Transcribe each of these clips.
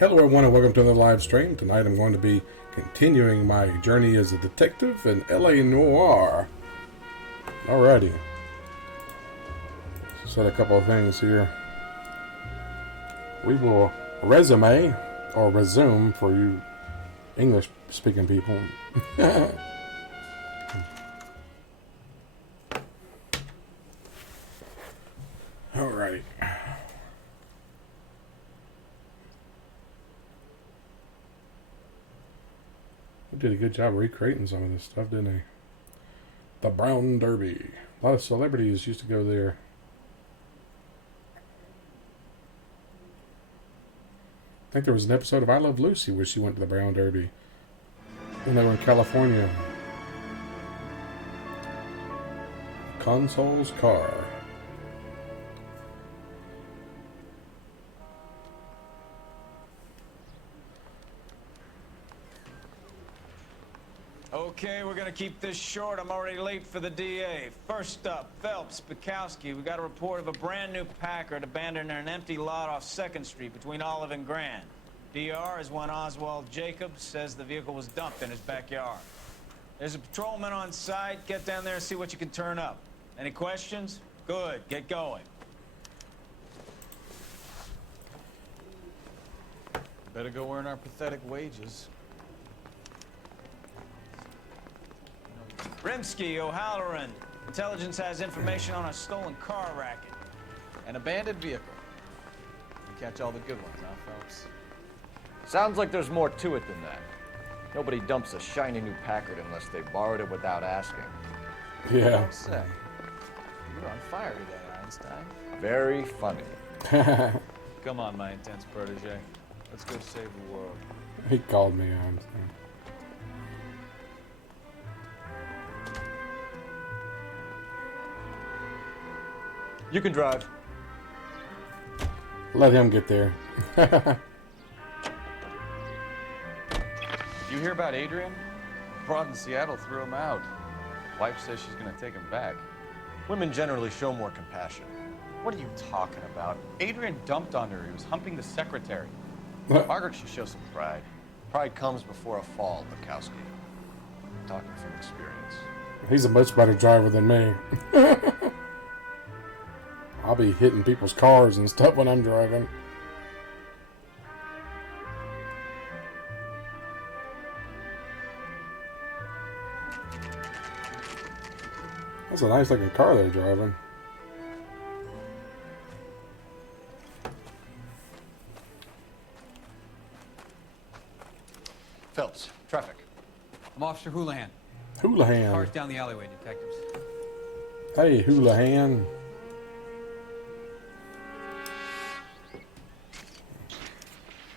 Hello everyone and welcome to another live stream. Tonight I'm going to be continuing my journey as a detective in LA Noire. Alrighty. Said a couple of things here. We will resume for you English speaking people. Alright. They did a good job recreating some of this stuff, didn't they? The Brown Derby. A lot of celebrities used to go there. I think there was an episode of I Love Lucy where she went to the Brown Derby when they were in California. Console's car. Okay, we're gonna keep this short. I'm already late for the DA. First up, Phelps, Bukowski. We got a report of a brand new Packard abandoned in an empty lot off 2nd Street between Olive and Grand. DR is one Oswald Jacobs, says the vehicle was dumped in his backyard. There's a patrolman on site. Get down there and see what you can turn up. Any questions? Good, get going. Better go earn our pathetic wages. Rimsky, O'Halloran. Intelligence has information on a stolen car racket. An abandoned vehicle. You catch all the good ones, huh, Phelps? Sounds like there's more to it than that. Nobody dumps a shiny new Packard unless they borrowed it without asking. Yeah. Well said. You're on fire today, Einstein. Very funny. Come on, my intense protege. Let's go save the world. He called me Einstein. You can drive. Let him get there. You hear about Adrian? Broad in Seattle threw him out. Wife says she's gonna take him back. Women generally show more compassion. What are you talking about? Adrian dumped on her. He was humping the secretary. Margaret should show some pride. Pride comes before a fall, Bukowski. I'm talking from experience. He's a much better driver than me. I'll be hitting people's cars and stuff when I'm driving. That's a nice looking car they're driving. Phelps, traffic. I'm Officer Houlihan. Houlihan. Cars down the alleyway, detectives. Hey, Houlihan.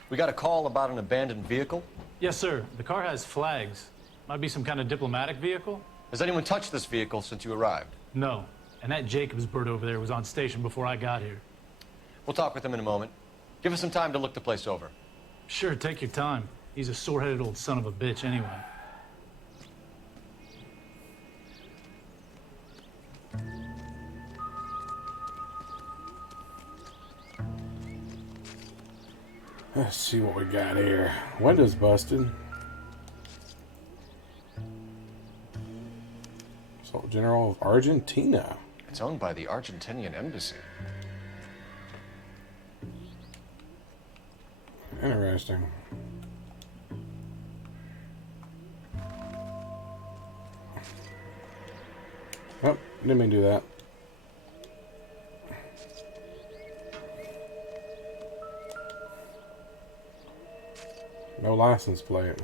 We got a call about an abandoned vehicle. Yes, sir. The car has flags. Might be some kind of diplomatic vehicle? Has anyone touched this vehicle since you arrived? No. And that Jacobs bird over there was on station before I got here. We'll talk with him in a moment. Give us some time to look the place over. Sure, take your time. He's a sore-headed old son of a bitch anyway. Let's see what we got here. Windows busted. Consul General of Argentina. It's owned by the Argentinian embassy. Interesting. Oh, didn't mean to do that. No license plate.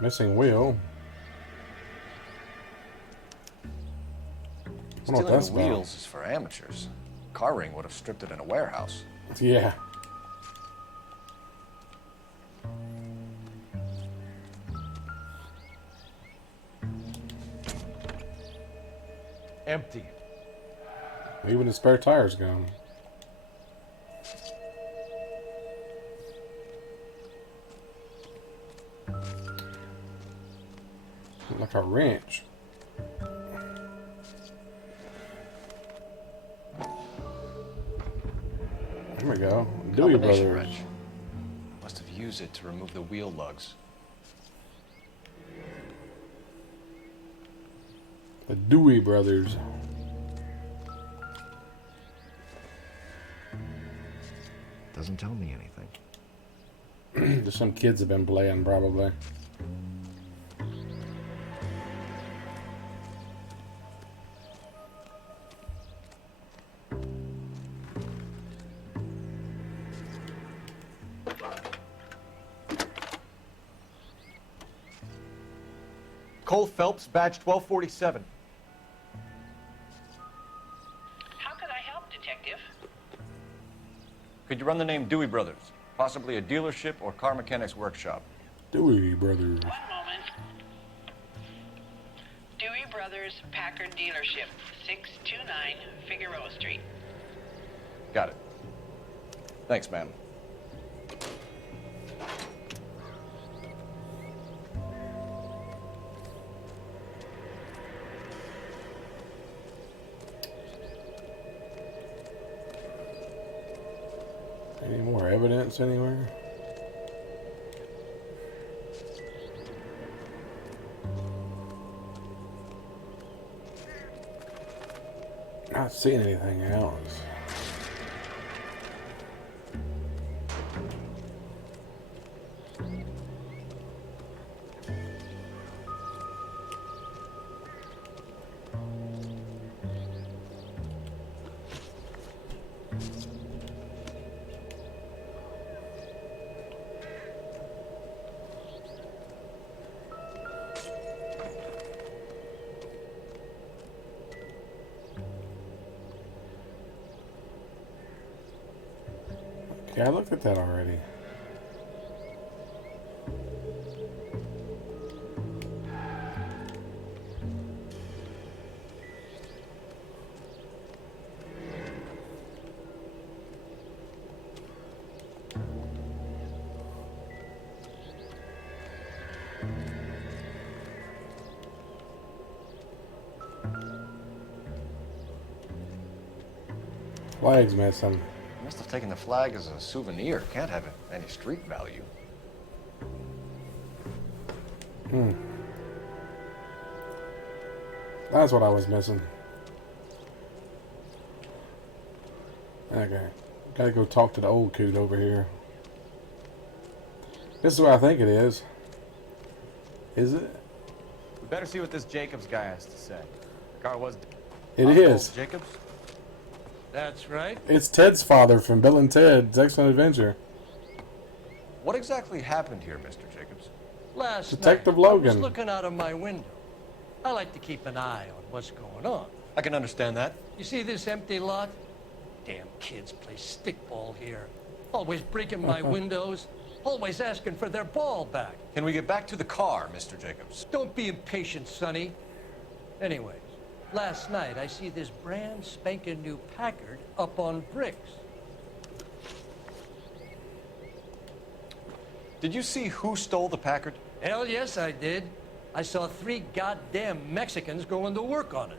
Missing wheel. I don't know what Stealing that's the about. wheels is for amateurs. Car ring would have stripped it in a warehouse. Yeah. Empty. Even the spare tire's gone. Like a wrench. There we go. Dewey Combination Brothers. wrench. Must have used it to remove the wheel lugs. The Dewey Brothers. Doesn't tell me anything. Just some kids have been playing, probably. Cole Phelps, badge 1247. How can I help, Detective? Could you run the name Dewey Brothers? Possibly a dealership or car mechanics workshop. Dewey Brothers. One moment. Dewey Brothers Packard Dealership, 629 Figueroa Street. Got it. Thanks, ma'am. Any more evidence anywhere? Not seeing anything else. Okay, I looked at that already. Flag's missing. Must have taken the flag as a souvenir. Can't have any street value. That's what I was missing. Okay. Gotta go talk to the old coot over here. This is what I think it is. Is it? We better see what this Jacobs guy has to say. The car was... It Uncle is. Jacobs? That's right. It's Ted's father from Bill and Ted's Excellent Adventure. What exactly happened here, Mr. Jacobs? Last Detective night, I was Logan. looking out of my window. I like to keep an eye on what's going on. I can understand that. You see this empty lot? Damn kids play stickball here. Always breaking my windows. Always asking for their ball back. Can we get back to the car, Mr. Jacobs? Don't be impatient, Sonny. Anyways, last night I see this brand spanking new Packard up on bricks. Did you see who stole the Packard? Hell yes, I did. I saw 3 goddamn Mexicans going to work on it.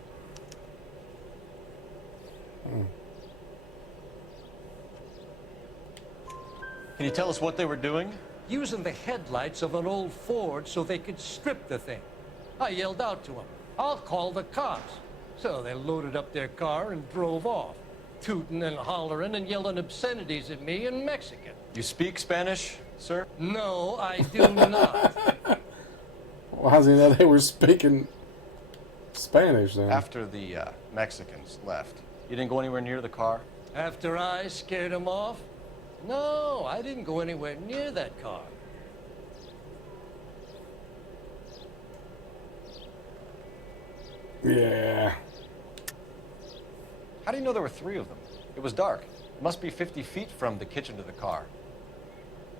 Can you tell us what they were doing? Using the headlights of an old Ford so they could strip the thing. I yelled out to them, "I'll call the cops." So they loaded up their car and drove off, tooting and hollering and yelling obscenities at me in Mexican. You speak Spanish, sir? No, I do not. Well, how's he know they were speaking Spanish then? After the Mexicans left, you didn't go anywhere near the car? After I scared them off? No, I didn't go anywhere near that car. Yeah. How do you know there were 3 of them? It was dark. It must be 50 feet from the kitchen to the car.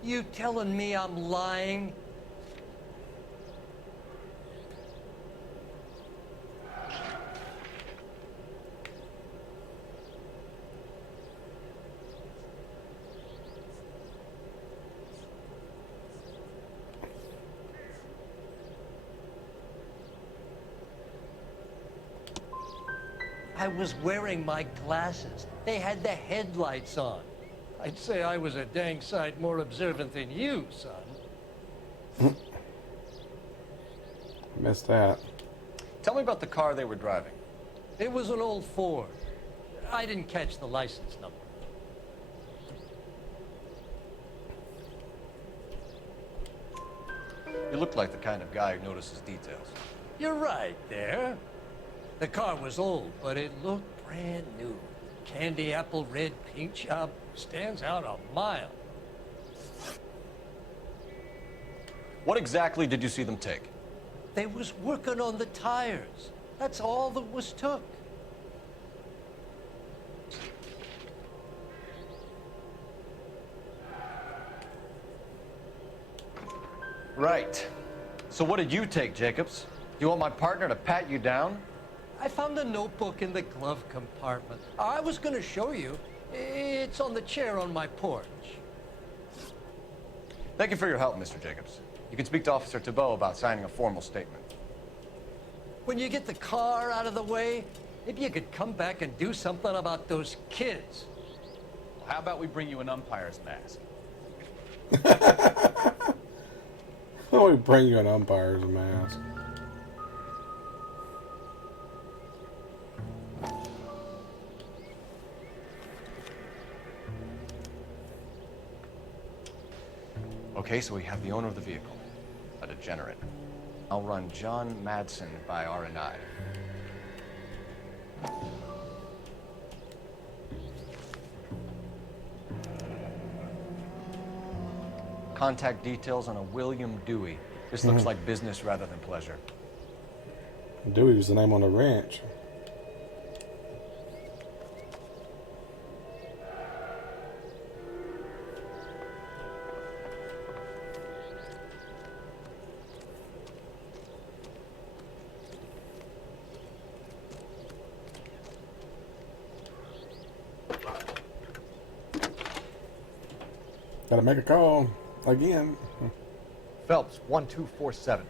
You telling me I'm lying? I was wearing my glasses. They had the headlights on. I'd say I was a dang sight more observant than you, son. Missed that. Tell me about the car they were driving. It was an old Ford. I didn't catch the license number. You look like the kind of guy who notices details. You're right there. The car was old, but it looked brand new. Candy apple red paint job stands out a mile. What exactly did you see them take? They was working on the tires. That's all that was took. Right. So what did you take, Jacobs? You want my partner to pat you down? I found a notebook in the glove compartment. I was gonna show you. It's on the chair on my porch. Thank you for your help, Mr. Jacobs. You can speak to Officer Thibault about signing a formal statement. When you get the car out of the way, maybe you could come back and do something about those kids. How about we bring you an umpire's mask? Let me bring you an umpire's mask. Okay, so we have the owner of the vehicle, a degenerate. I'll run John Madsen by R&I. Contact details on a William Dewey. This looks like business rather than pleasure. Dewey was the name on the ranch. Gotta make a call again. Phelps, 1247.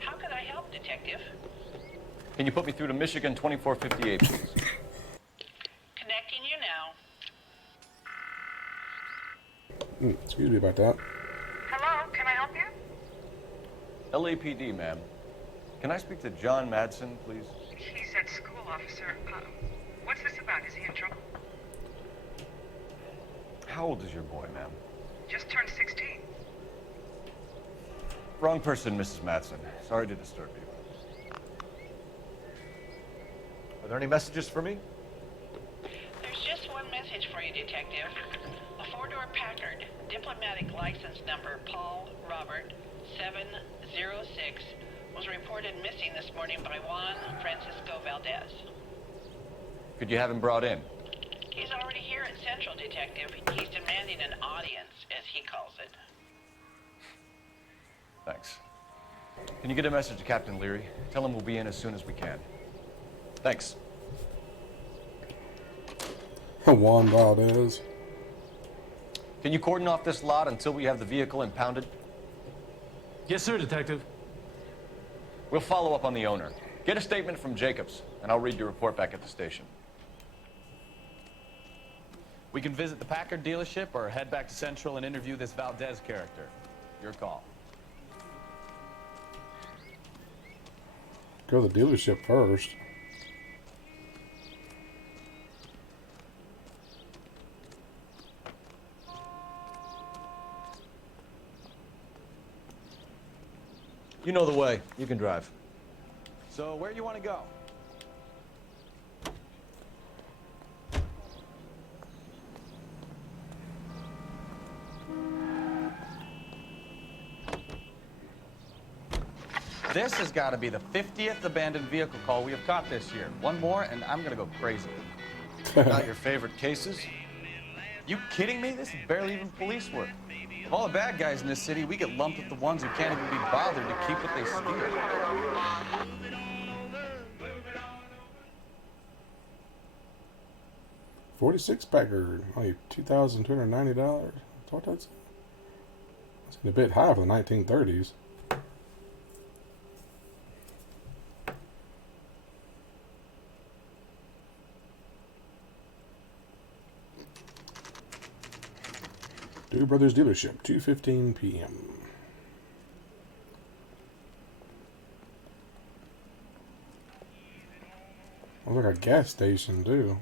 How can I help, Detective? Can you put me through to Michigan 2458, please? Connecting you now. Excuse me about that. Hello, can I help you? LAPD, ma'am. Can I speak to John Madsen, please? He's at school, officer. What's this about? Is he in trouble? How old is your boy, ma'am? Just turned 16. Wrong person, Mrs. Madsen. Sorry to disturb you. Are there any messages for me? There's just one message for you, Detective. A four-door Packard, diplomatic license number Paul Robert 706, was reported missing this morning by Juan Francisco Valdez. Could you have him brought in? He's already here at Central, Detective. He's demanding an audience, as he calls it. Thanks. Can you get a message to Captain Leary? Tell him we'll be in as soon as we can. Thanks. Juan Valdez. Can you cordon off this lot until we have the vehicle impounded? Yes, sir, Detective. We'll follow up on the owner. Get a statement from Jacobs, and I'll read your report back at the station. We can visit the Packard dealership or head back to Central and interview this Valdez character. Your call. Go to the dealership first. You know the way. You can drive. So where do you want to go? This has got to be the 50th abandoned vehicle call we have caught this year. One more, and I'm going to go crazy. Not your favorite cases? You kidding me? This is barely even police work. Of all the bad guys in this city, we get lumped with the ones who can't even be bothered to keep what they steal. 46 Packard, only $2,290. What that's a bit high for the 1930s. Two Brothers Dealership, 2:15 p.m. Looks like a gas station, too.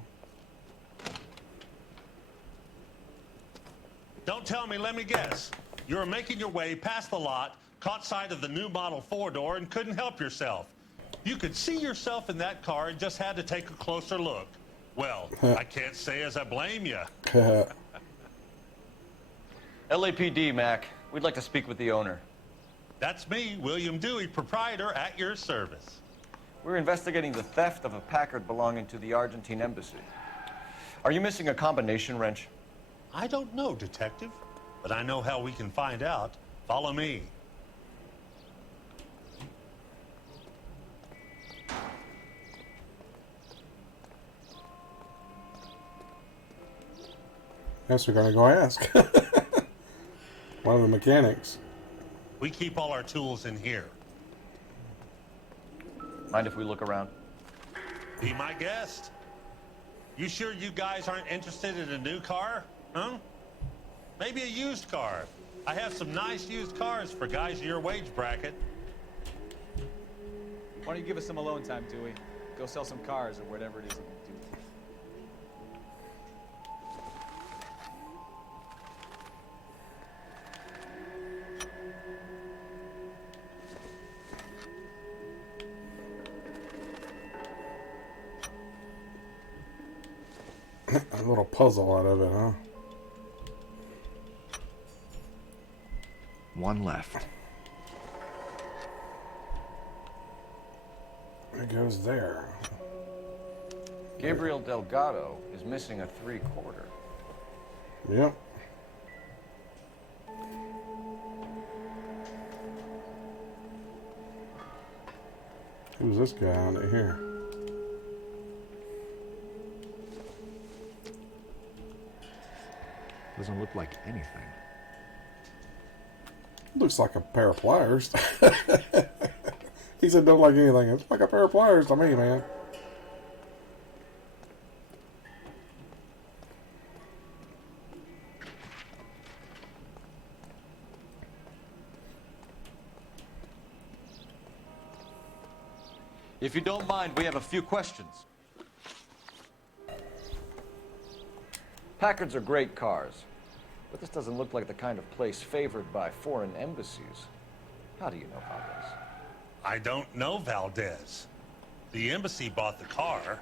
Don't tell me, let me guess. You were making your way past the lot, caught sight of the new model 4-door, and couldn't help yourself. You could see yourself in that car and just had to take a closer look. Well, I can't say as I blame you. LAPD, Mac. We'd like to speak with the owner. That's me, William Dewey, proprietor, at your service. We're investigating the theft of a Packard belonging to the Argentine embassy. Are you missing a combination wrench? I don't know, Detective, but I know how we can find out. Follow me. Guess we're gonna go ask one of the mechanics. We keep all our tools in here. Mind if we look around? Be my guest. You sure you guys aren't interested in a new car? Huh? Maybe a used car. I have some nice used cars for guys in your wage bracket. Why don't you give us some alone time, Dewey? Go sell some cars or whatever it is that you do. A little puzzle out of it, huh? One left. It goes there. Gabriel Delgado is missing a 3/4. Yep. Who's this guy under here? Doesn't look like anything. Looks like a pair of pliers. He said don't like anything. It's like a pair of pliers to me, man. If you don't mind, we have a few questions. Packards are great cars, but this doesn't look like the kind of place favored by foreign embassies. How do you know Valdez? I don't know Valdez. The embassy bought the car.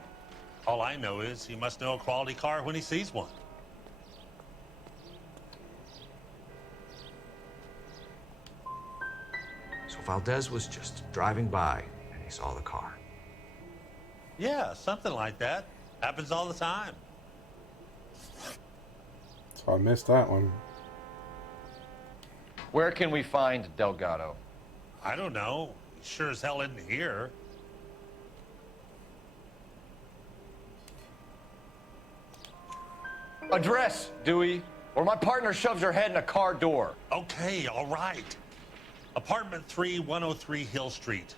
All I know is he must know a quality car when he sees one. So Valdez was just driving by and he saw the car. Yeah, something like that. Happens all the time. So I missed that one. Where can we find Delgado? I don't know. He sure as hell isn't here. Address, Dewey, or my partner shoves your head in a car door. Okay, all right. Apartment 3, 103 Hill Street.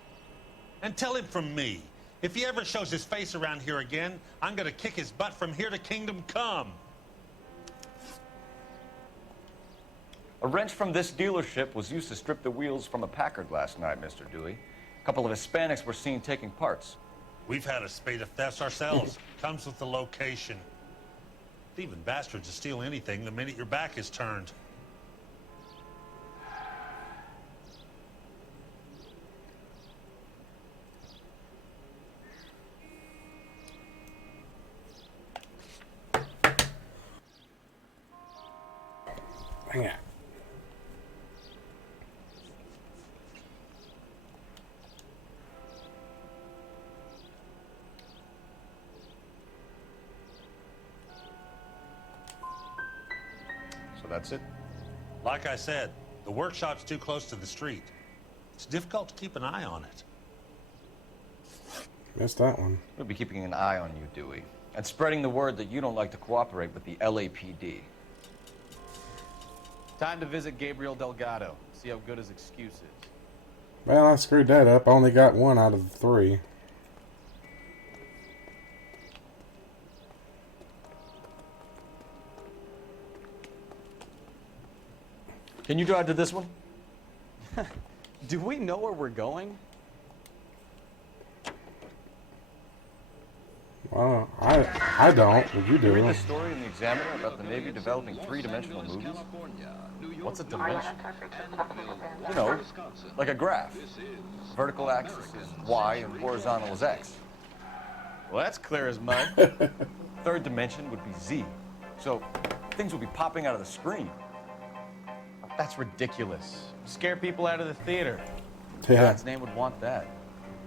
And tell him from me, if he ever shows his face around here again, I'm gonna kick his butt from here to Kingdom Come. A wrench from this dealership was used to strip the wheels from a Packard last night, Mr. Dewey. A couple of Hispanics were seen taking parts. We've had a spate of thefts ourselves. Comes with the location. Thieving bastards will steal anything the minute your back is turned. Hang on. So that's it? Like I said, the workshop's too close to the street. It's difficult to keep an eye on it. Missed that one. We'll be keeping an eye on you, Dewey, and spreading the word that you don't like to cooperate with the LAPD. Time to visit Gabriel Delgado. See how good his excuse is. Well, I screwed that up. I only got one out of the 3. Can you drive to this one? Do we know where we're going? Well, I don't, but you You do. read the story in the Examiner about the Navy developing three-dimensional movies? What's a dimension? You know, like a graph. Vertical axis is Y and horizontal is X. Well, that's clear as mud. Third dimension would be Z. So things would be popping out of the screen. That's ridiculous. Scare people out of the theater. Yeah. God's name would want that.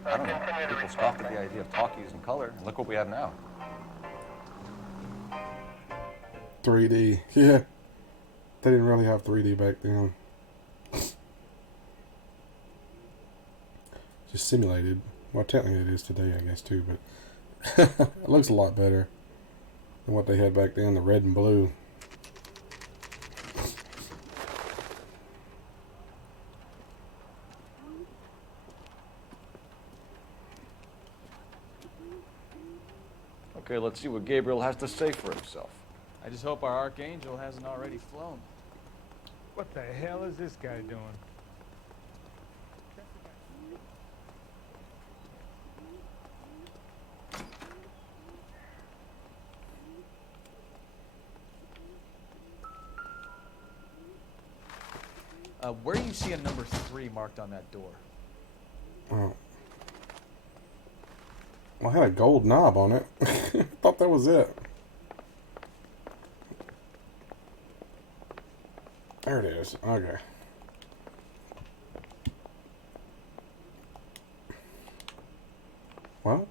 I don't know. People scoffed at the idea of talkies in color, and look what we have now. 3D. Yeah. They didn't really have 3D back then. Just simulated. Well, technically it is today, I guess, too, but it looks a lot better than what they had back then, the red and blue. Okay, let's see what Gabriel has to say for himself. I just hope our Archangel hasn't already flown. What the hell is this guy doing? Where do you see a number 3 marked on that door? Oh. Well, it had a gold knob on it. I thought that was it. There it is. Okay. Well.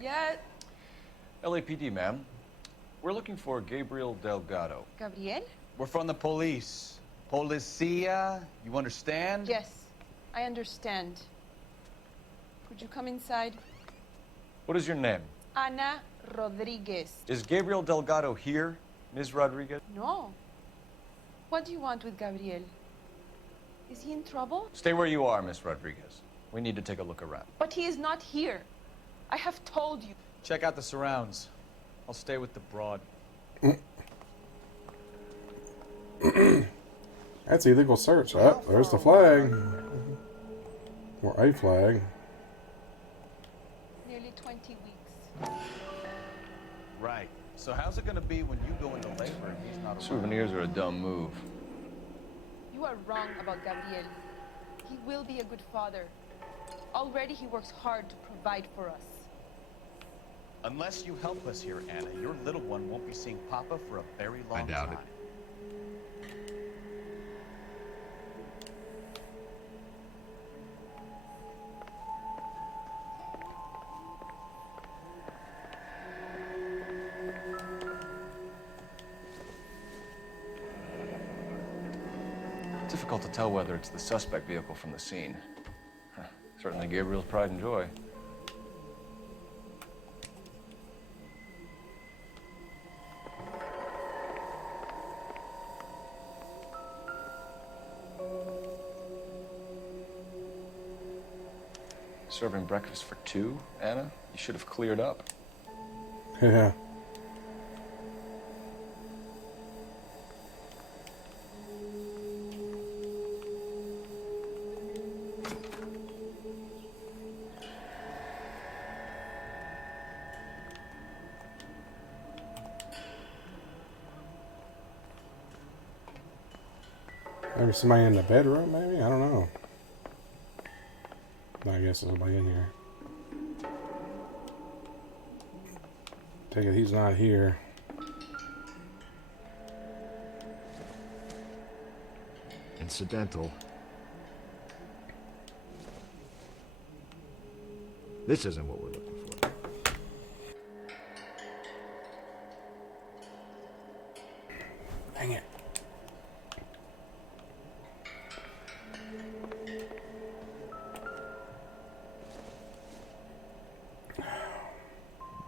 Yeah, LAPD, ma'am. We're looking for Gabriel Delgado. Gabriel? We're from the police. Policia, you understand? Yes, I understand. Could you come inside? What is your name? Ana Rodriguez. Is Gabriel Delgado here, Ms. Rodriguez? No. What do you want with Gabriel? Is he in trouble? Stay where you are, Miss Rodriguez. We need to take a look around. But he is not here. I have told you. Check out the surrounds. I'll stay with the broad. That's illegal search. Oh, there's the flag. Or a flag. Nearly 20 weeks. Right. So how's it gonna be when you go into labor and he's not around? Souvenirs are a dumb move. You are wrong about Gabriel. He will be a good father. Already he works hard to provide for us. Unless you help us here, Anna, your little one won't be seeing Papa for a very long time. I doubt it. Difficult to tell whether it's the suspect vehicle from the scene. Certainly Gabriel's pride and joy. Serving breakfast for 2, Anna? You should have cleared up. Yeah. Maybe somebody in the bedroom, maybe? I don't know. I guess there's somebody in here. Take it he's not here. Incidental. This isn't what we're looking for. Dang it.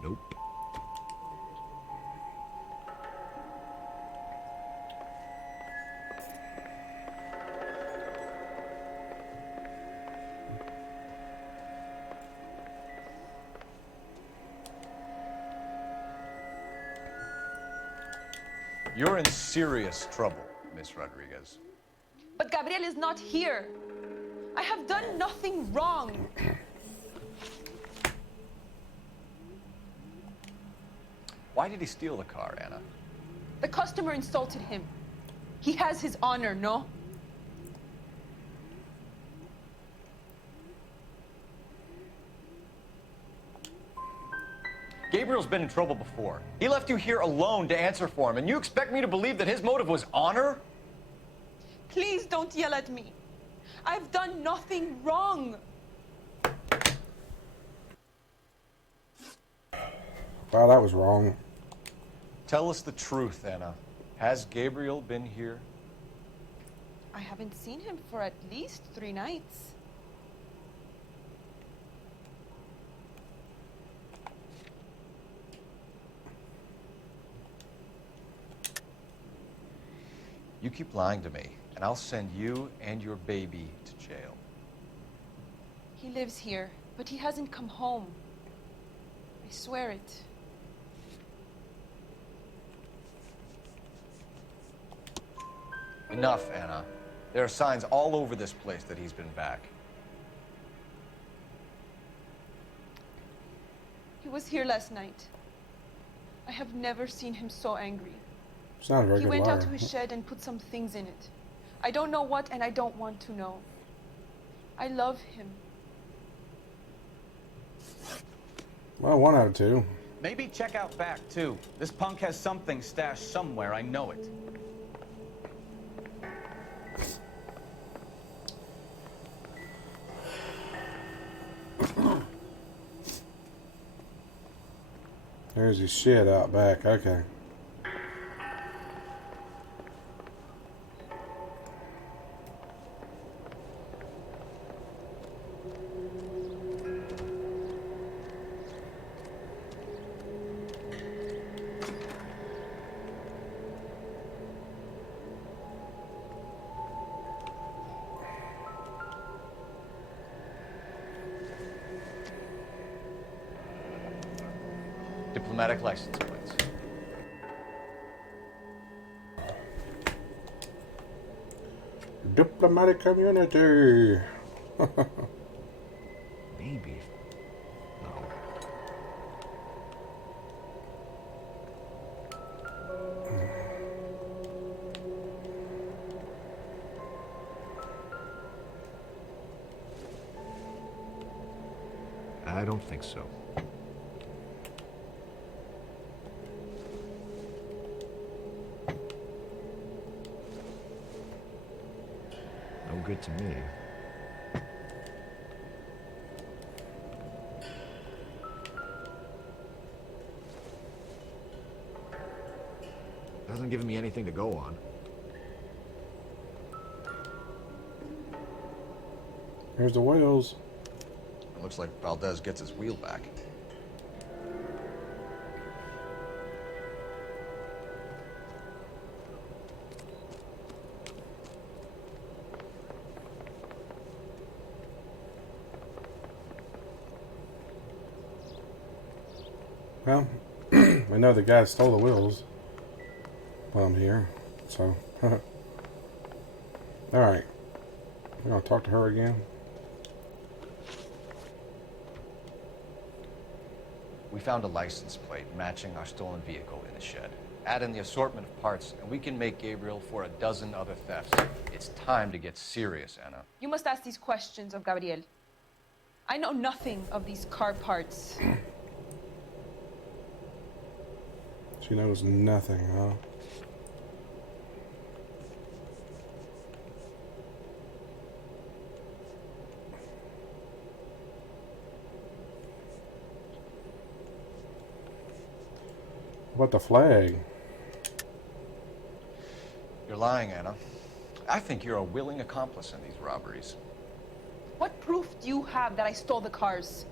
Nope. You're in serious trouble, Miss Rodriguez. But Gabriel is not here. I have done nothing wrong. Why did he steal the car, Anna? The customer insulted him. He has his honor, no? Gabriel's been in trouble before. He left you here alone to answer for him, and you expect me to believe that his motive was honor? Please don't yell at me. I've done nothing wrong. Wow, that was wrong. Tell us the truth, Anna. Has Gabriel been here? I haven't seen him for at least 3 nights. You keep lying to me, and I'll send you and your baby to jail. He lives here, but he hasn't come home. I swear it. Enough, Anna. There are signs all over this place that he's been back. He was here last night. I have never seen him so angry. It's not a very He good went liar. out to his shed and put some things in it. I don't know what, and I don't want to know. I love him. Well, 1 out of 2. Maybe check out back, too. This punk has something stashed somewhere, I know it. There's his shit out back. Okay. Diplomatic license plates. Diplomatic community. Maybe. No. I don't think so. No good to me. Hasn't given me anything to go on. Here's the wheels. It looks like Valdez gets his wheel back. Well, we know the guy stole the wheels while I'm here, so. Alright. We're going to talk to her again. We found a license plate matching our stolen vehicle in the shed. Add in the assortment of parts, and we can make Gabriel for a dozen other thefts. It's time to get serious, Anna. You must ask these questions of Gabriel. I know nothing of these car parts. She knows nothing, huh? What about the flag? You're lying, Anna. I think you're a willing accomplice in these robberies. What proof do you have that I stole the cars?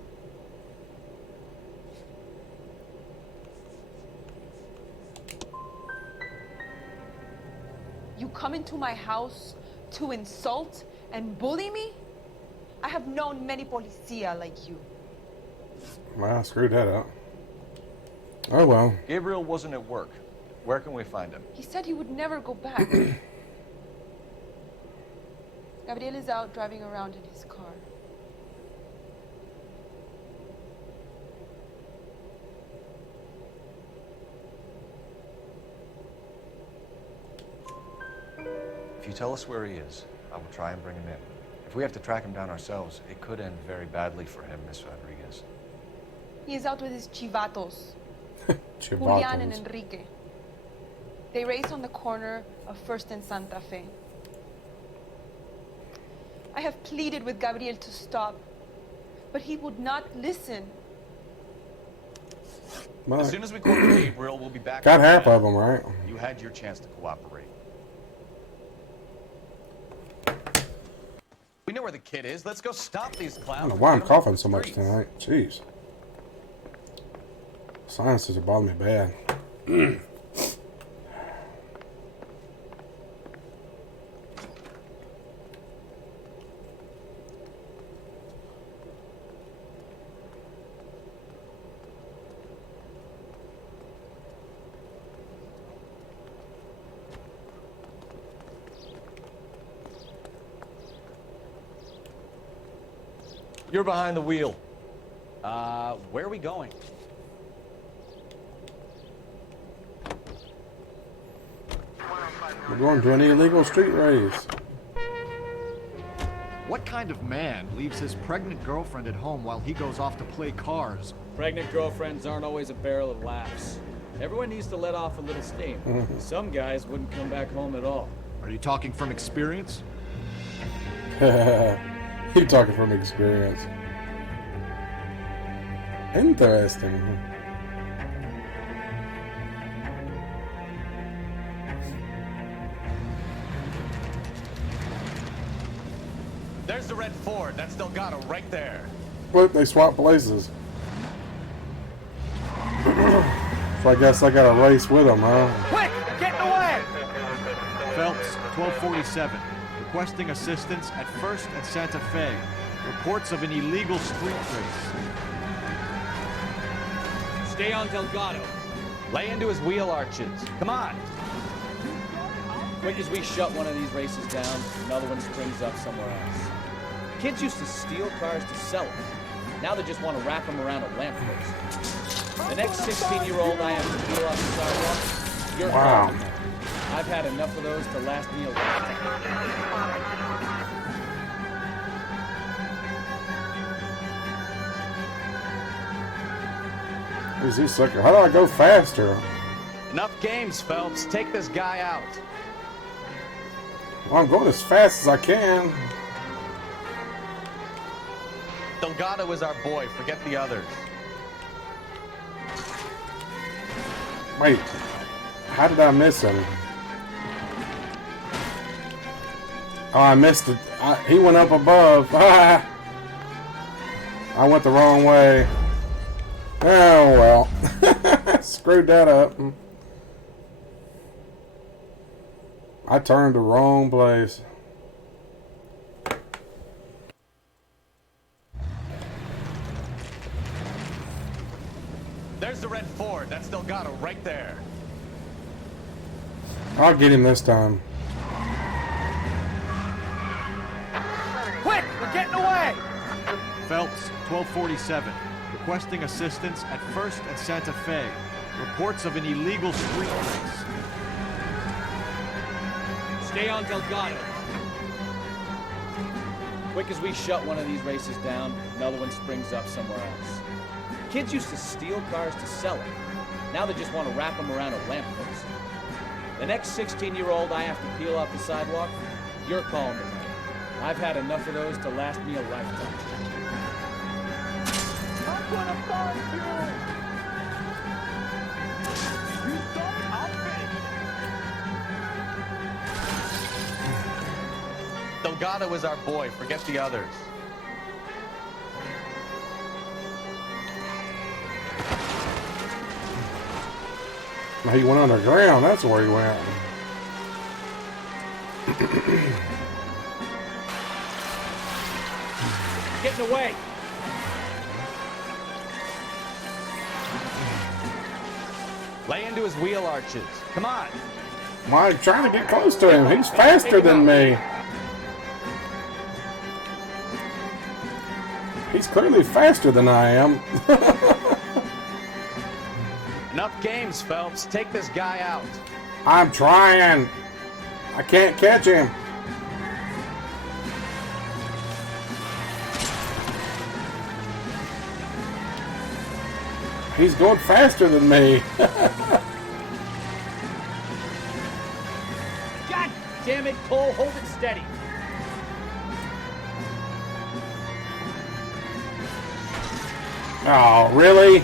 You come into my house to insult and bully me? I have known many policia like you. Well, I screwed that up. Oh well. Gabriel wasn't at work. Where can we find him? He said he would never go back. Gabriel is out driving around in his car. If you tell us where he is, I will try and bring him in. If we have to track him down ourselves, it could end very badly for him, Miss Rodriguez. He is out with his chivatos, Chivatos. Julian and Enrique. They race on the corner of First and Santa Fe. I have pleaded with Gabriel to stop, but he would not listen. Well, As soon as we corner Gabriel, we'll be back. got on half track. of them, right? You had your chance to cooperate. We know where the kid is. Let's go stop these I clowns. don't know and why get I'm 'em coughing off the so much streets. tonight. Jeez. Sinuses are bothering me bad. You're behind the wheel. Where are we going? We're going to an illegal street race. What kind of man leaves his pregnant girlfriend at home while he goes off to play cars? Pregnant girlfriends aren't always a barrel of laughs. Everyone needs to let off a little steam. Some guys wouldn't come back home at all. Are you talking from experience? You're talking from experience. Interesting. There's the red Ford. That's Delgado right there. Look, they swap places. So I guess I gotta race with them, huh? Quick! Get in the way! Phelps, 1247. Requesting assistance at First and Santa Fe. Reports of an illegal street race. Stay on Delgado. Lay into his wheel arches. Come on. Quick as we shut one of these races down, another one springs up somewhere else. Kids used to steal cars to sell them. Now they just want to wrap them around a lamppost. The next 16-year-old I have to peel off the sidewalk, you're Wow. gone. I've had enough of those to last me a lifetime. Who's this sucker? How do I go faster? Enough games, Phelps. Take this guy out. Well, I'm going as fast as I can. Delgado is our boy. Forget the others. Wait, how did I miss him? Oh, I missed it. He went up above. Ah! I went the wrong way. Oh, well. Screwed that up. I turned the wrong place. There's the red Ford. That's Delgado right there. I'll get him this time. Quick! We're getting away! Phelps, 1247. Requesting assistance at First and Santa Fe. Reports of an illegal street race. Stay on Delgado. Quick as we shut one of these races down, another one springs up somewhere else. Kids used to steal cars to sell them. Now they just want to wrap them around a lamppost. The next 16-year-old I have to peel off the sidewalk, you're calling me. I've had enough of those to last me a lifetime. I'm gonna find you! You don't outfit! Delgado is our boy. Forget the others. Now he went underground. That's where he went. Getting away! Lay into his wheel arches. Come on. I'm trying to get close to him. He's faster than me. He's clearly faster than I am. Enough games, Phelps. Take this guy out. I'm trying. I can't catch him. He's going faster than me. God damn it, Cole. Hold it steady. Oh, really?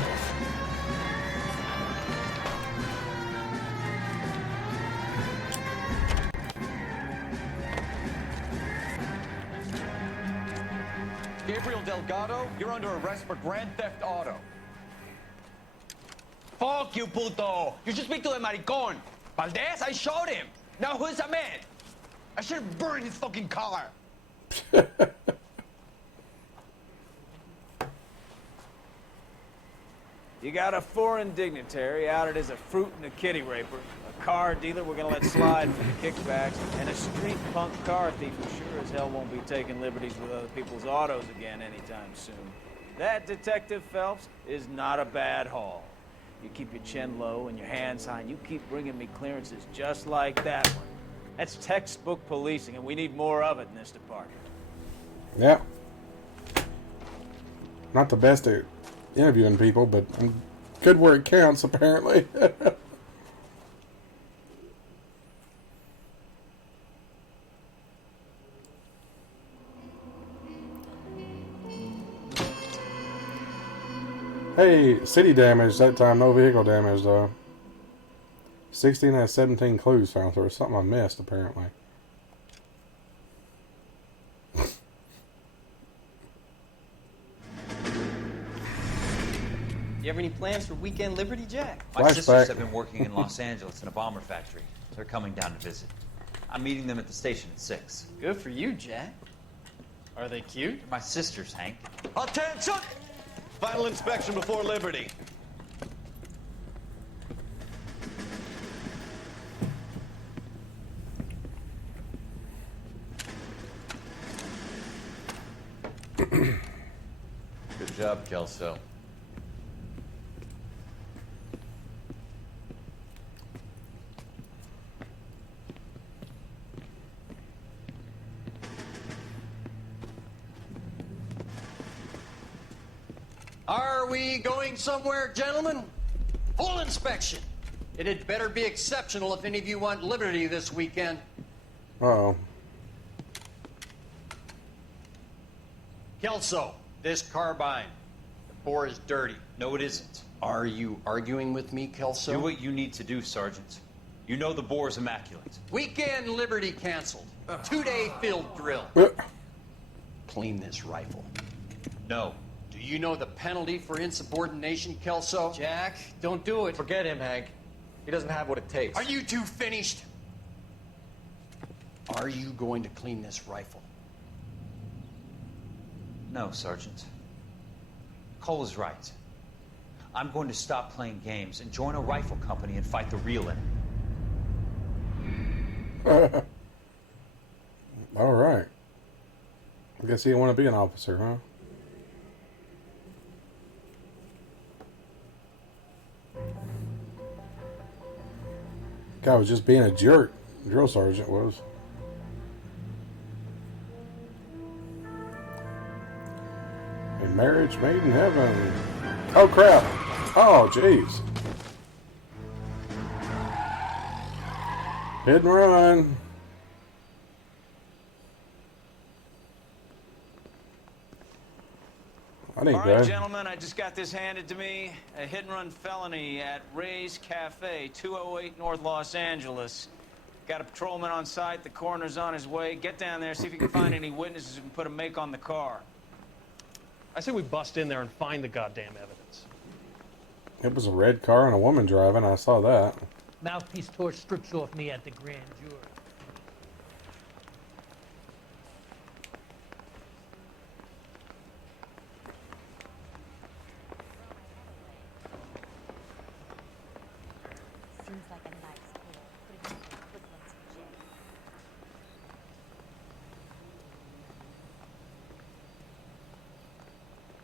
Gabriel Delgado, you're under arrest for grand theft auto. Fuck you, puto! You should speak to the maricón. Valdez, I showed him. Now who's a man? I should have burned his fucking car. You got a foreign dignitary outed as a fruit and a kitty raper, a car dealer we're gonna let slide for the kickbacks, and a street punk car thief who sure as hell won't be taking liberties with other people's autos again anytime soon. That, Detective Phelps, is not a bad haul. You keep your chin low and your hands high, and you keep bringing me clearances just like that one. That's textbook policing, and we need more of it in this department. Yeah. Not the best at interviewing people, but I'm good where it counts, apparently. Hey, city damage that time, no vehicle damage though. 16 out of 17 clues found, so there's something I missed apparently. You have any plans for weekend Liberty, Jack? My sisters have been working in Los Angeles in a bomber factory. They're coming down to visit. I'm meeting them at the station at 6. Good for you, Jack. Are they cute? They're my sisters, Hank. Attention! Final inspection before Liberty. Good job, Kelso. Are we going somewhere, gentlemen? Full inspection. It had better be exceptional if any of you want liberty this weekend. Uh-oh. Kelso, this carbine. The bore is dirty. No, it isn't. Are you arguing with me, Kelso? Do what you need to do, Sergeant. You know the bore's immaculate. Weekend liberty canceled. 2-day field drill. Clean this rifle. No. Do you know the penalty for insubordination, Kelso? Jack, don't do it. Forget him, Hank. He doesn't have what it takes. Are you two finished? Are you going to clean this rifle? No, Sergeant. Cole is right. I'm going to stop playing games and join a rifle company and fight the real enemy. All right. I guess you didn't want to be an officer, huh? Guy was just being a jerk. Drill sergeant was. A marriage made in heaven. Oh crap! Oh jeez. Hit and run. I need All right, that. gentlemen, I just got this handed to me. A hit-and-run felony at Ray's Cafe, 208 North Los Angeles. Got a patrolman on site. The coroner's on his way. Get down there, see if you can find any witnesses who can put a make on the car. I say we bust in there and find the goddamn evidence. It was a red car and a woman driving. I saw that. Mouthpiece tore strips off me at the grand jury.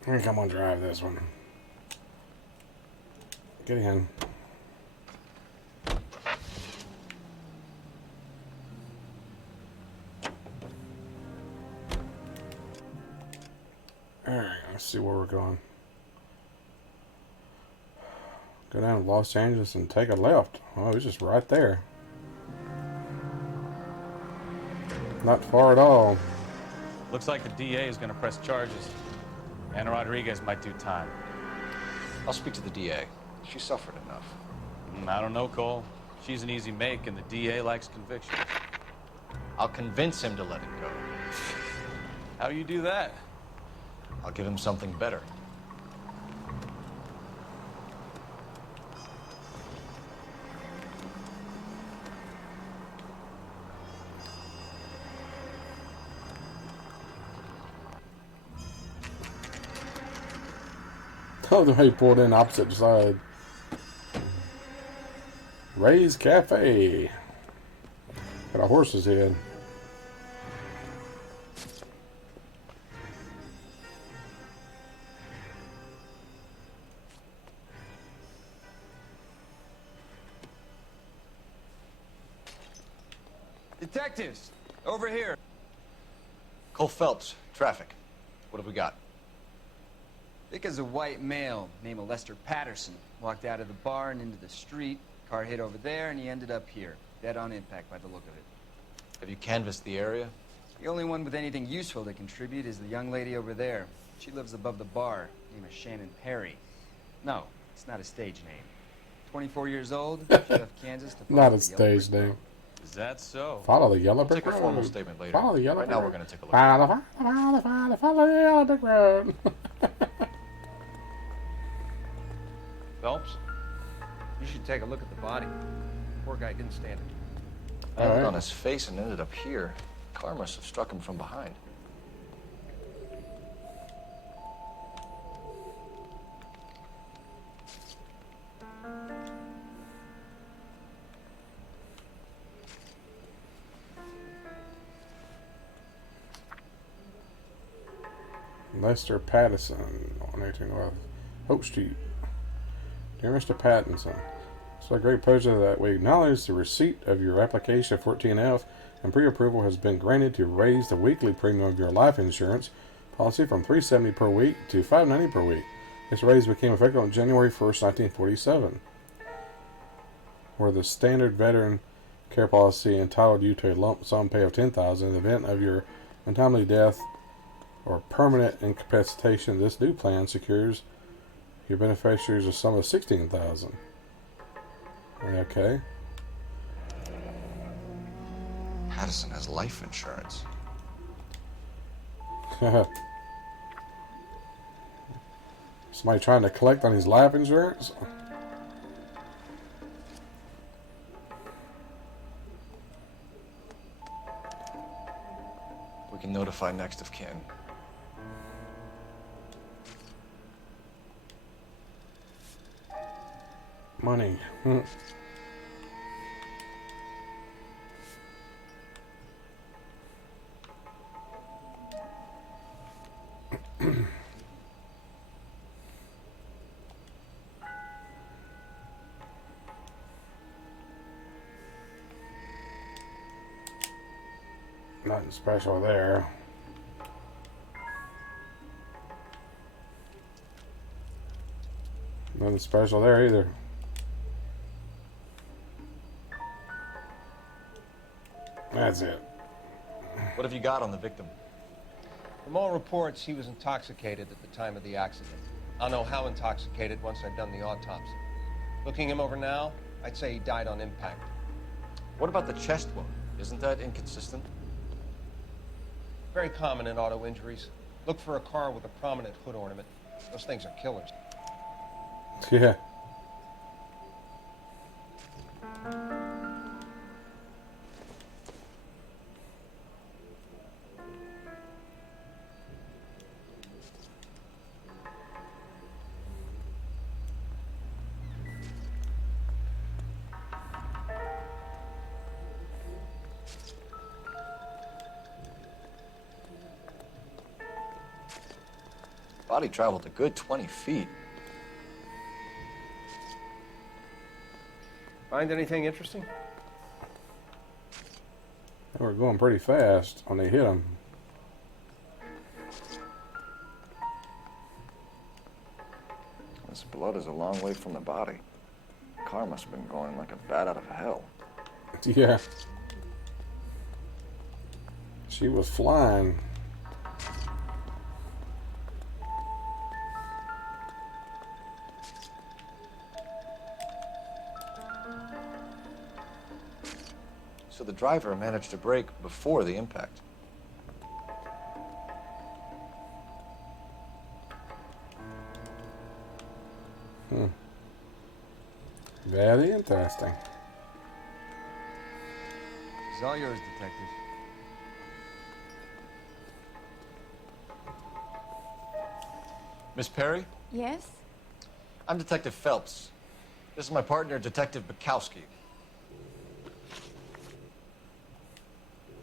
I think I'm gonna drive this one. Get in. Alright, let's see where we're going. Go down to Los Angeles and take a left. Oh, it's just right there. Not far at all. Looks like the DA is going to press charges. Anna Rodriguez might do time. I'll speak to the DA. She suffered enough. I don't know, Cole. She's an easy make, and the DA likes conviction. I'll convince him to let it go. How do you do that? I'll give him something better. Oh, the way he pulled in opposite side. Ray's Cafe. Got a horse's head. Detectives, over here. Cole Phelps, traffic. What have we got? Vic is a white male named Lester Patterson. Walked out of the bar and into the street. Car hit over there, and he ended up here. Dead on impact by the look of it. Have you canvassed the area? The only one with anything useful to contribute is the young lady over there. She lives above the bar. Name is Shannon Perry. No, it's not a stage name. 24 years old. She left Kansas to Not a stage name. Is that so? Follow the yellow We'll brick take a road. formal statement later. Follow the yellow Right brick now road. we're going to take a look. Follow the yellow brick road. Phelps, you should take a look at the body. Poor guy didn't stand it. Landed on his face and ended up here. Car must have struck him from behind. Lester Patterson, 118 North Hope Street. Dear Mr. Pattinson, it's a great pleasure that we acknowledge the receipt of your application 14F and pre-approval has been granted to raise the weekly premium of your life insurance policy from $370 per week to $590 per week. This raise became effective on January 1st, 1947, where the standard veteran care policy entitled you to a lump sum pay of $10,000 in the event of your untimely death or permanent incapacitation. This new plan secures your beneficiaries a sum of $16,000. Okay. Patterson has life insurance. Somebody trying to collect on his life insurance? We can notify next of kin. Money. Nothing special there. Nothing special there either. That's it. What have you got on the victim? From all reports, he was intoxicated at the time of the accident. I'll know how intoxicated once I've done the autopsy. Looking him over now, I'd say he died on impact. What about the chest wound? Isn't that inconsistent? Very common in auto injuries. Look for a car with a prominent hood ornament. Those things are killers. Yeah. Body traveled a good 20 feet. Find anything interesting? They were going pretty fast when they hit him. This blood is a long way from the body. The car must have been going like a bat out of hell. Yeah. She was flying. So the driver managed to brake before the impact. Very interesting. It's all yours, Detective. Miss Perry? Yes? I'm Detective Phelps. This is my partner, Detective Bukowski.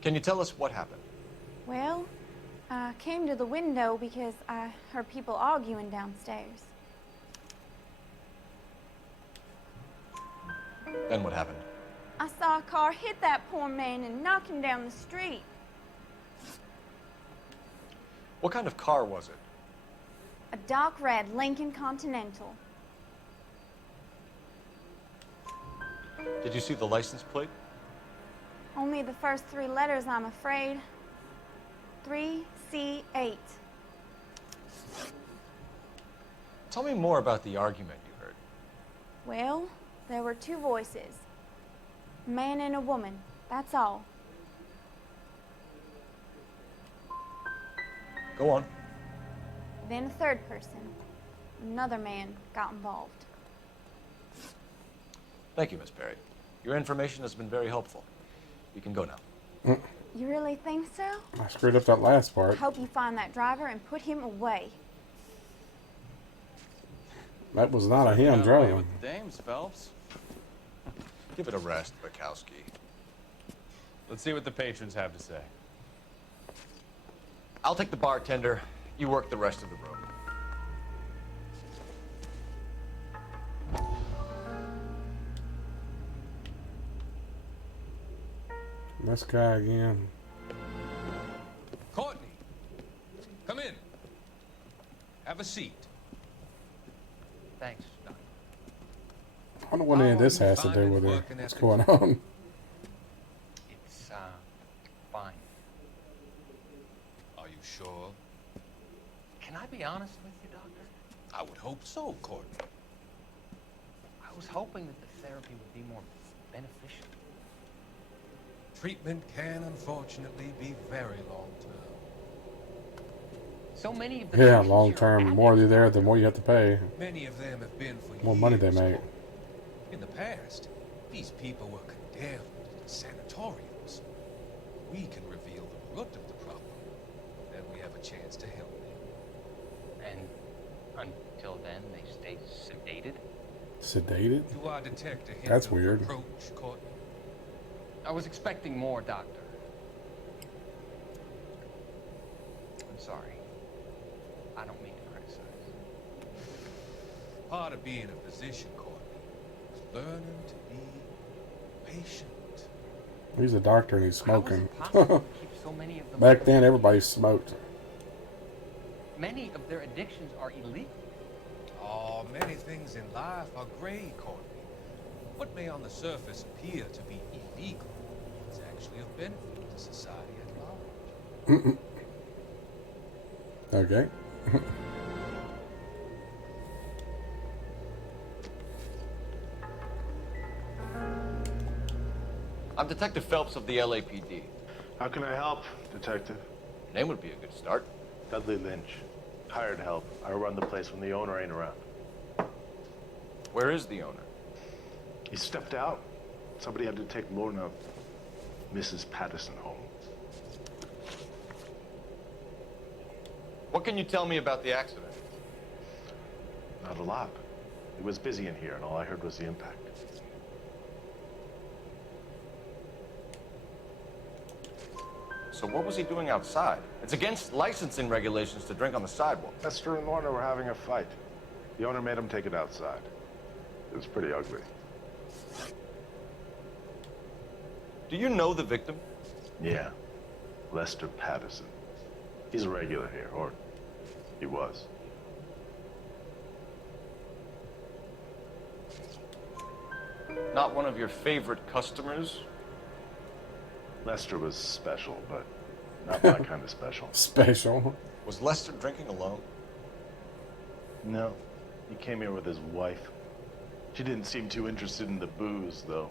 Can you tell us what happened? Well, I came to the window because I heard people arguing downstairs. Then what happened? I saw a car hit that poor man and knock him down the street. What kind of car was it? A dark red Lincoln Continental. Did you see the license plate? Only the first three letters, I'm afraid. 3C8. Tell me more about the argument you heard. Well, there were two voices. A man and a woman, that's all. Go on. Then a third person. Another man got involved. Thank you, Miss Perry. Your information has been very helpful. You can go now. You really think so? I screwed up that last I part. hope you find that driver and put him away. That was not a him driving. With the dames, Phelps. Give it a rest, Bukowski. Let's see what the patrons have to say. I'll take the bartender. You work the rest of the room. This guy again. Courtney, come in. Have a seat. Thanks, Doc. I wonder what any of this has to do with it. What's going on? It's, fine. Are you sure? Can I be honest with you, Doctor? I would hope so, Courtney. I was hoping that the therapy would be more beneficial. Treatment can unfortunately be very long-term. So many of the Yeah, patients long here are term. The more you're there, the more you have to pay. Many of them have been for The more money they years. make. In the past, these people were condemned to sanatoriums. We can reveal the root of the problem. Then we have a chance to help them. And until then, they stay sedated? Sedated? Do I detect a hint That's of weird. reproach, Courtney? I was expecting more, Doctor. I'm sorry. I don't mean to criticize. Part of being a physician, Courtney, is learning to be patient. He's a doctor and he's smoking. Keep so many of them. Back then, everybody smoked. Many of their addictions are illegal. Oh, many things in life are gray, Courtney. What may on the surface appear to be illegal is actually of benefit to society at large. Okay. I'm Detective Phelps of the LAPD. How can I help, Detective? Your name would be a good start. Dudley Lynch. Hired help. I run the place when the owner ain't around. Where is the owner? He stepped out. Somebody had to take Mona, Mrs. Patterson, home. What can you tell me about the accident? Not a lot. It was busy in here, and all I heard was the impact. So what was he doing outside? It's against licensing regulations to drink on the sidewalk. Lester and Lorna were having a fight. The owner made him take it outside. It was pretty ugly. Do you know the victim? Yeah. Lester Patterson. He's a regular here, or he was. Not one of your favorite customers? Lester was special, but not my kind of special. Special? Was Lester drinking alone? No. He came here with his wife. She didn't seem too interested in the booze, though.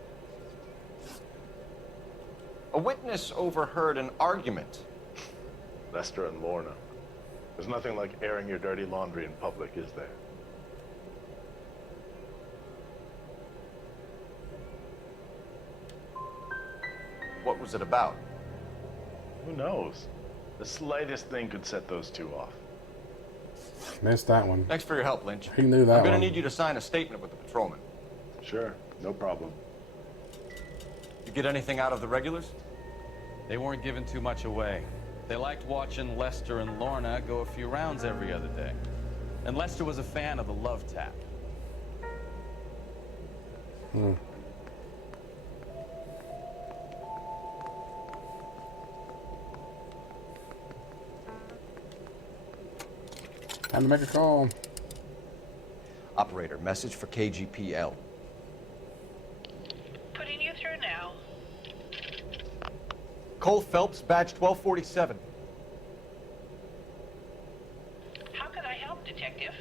A witness overheard an argument. Lester and Lorna. There's nothing like airing your dirty laundry in public, is there? What was it about? Who knows? The slightest thing could set those two off. Missed that one. Thanks for your help, Lynch. He knew that I'm gonna one. need you to sign a statement with the patrolman. Sure, no problem. You get anything out of the regulars? They weren't giving too much away. They liked watching Lester and Lorna go a few rounds every other day. And Lester was a fan of the love tap. Hmm. Time to make a call. Operator, message for KGPL. Putting you through now. Cole Phelps, badge 1247. How can I help, Detective?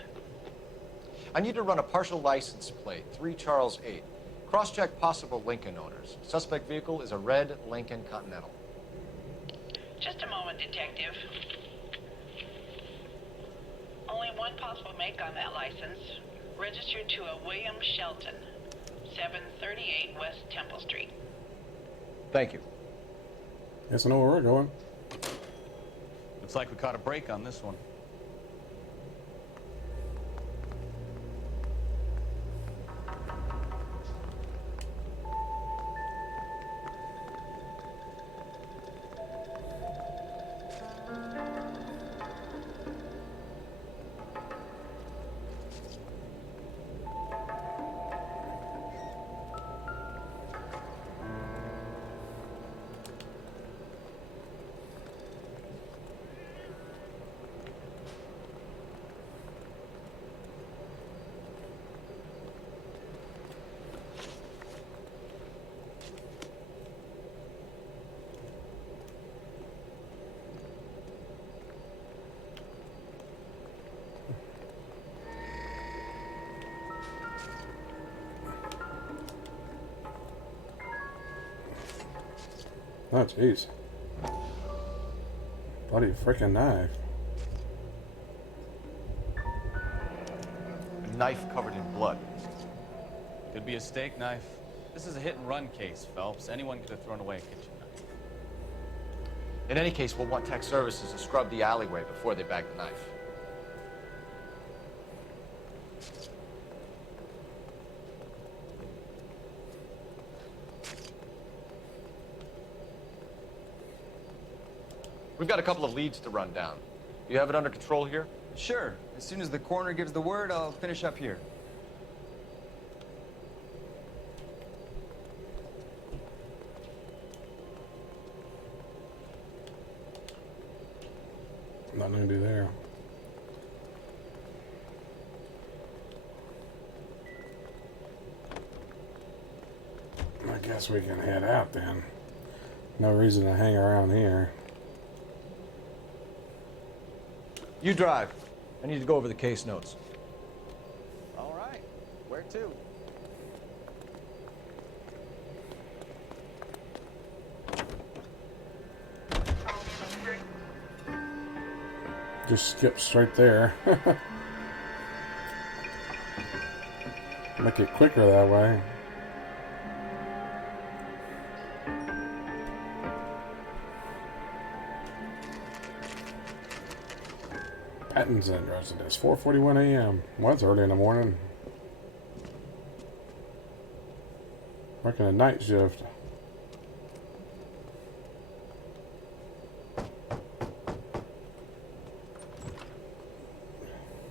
I need to run a partial license plate, 3 Charles 8. Cross-check possible Lincoln owners. Suspect vehicle is a red Lincoln Continental. Just a moment, Detective. Only one possible make on that license. Registered to a William Shelton, 738 West Temple Street. Thank you. Guess I know where we're going. Looks like we caught a break on this one. Oh, jeez. Bloody freaking knife. A knife covered in blood. Could be a steak knife. This is a hit-and-run case, Phelps. Anyone could have thrown away a kitchen knife. In any case, we'll want tech services to scrub the alleyway before they bag the knife. We've got a couple of leads to run down. You have it under control here? Sure. As soon as the coroner gives the word, I'll finish up here. Nothing to do there. I guess we can head out then. No reason to hang around here. You drive. I need to go over the case notes. All right. Where to? Just skip straight there. Make it quicker that way. Pattinson residence, 4:41 a.m. Well, it's early in the morning. Working a night shift.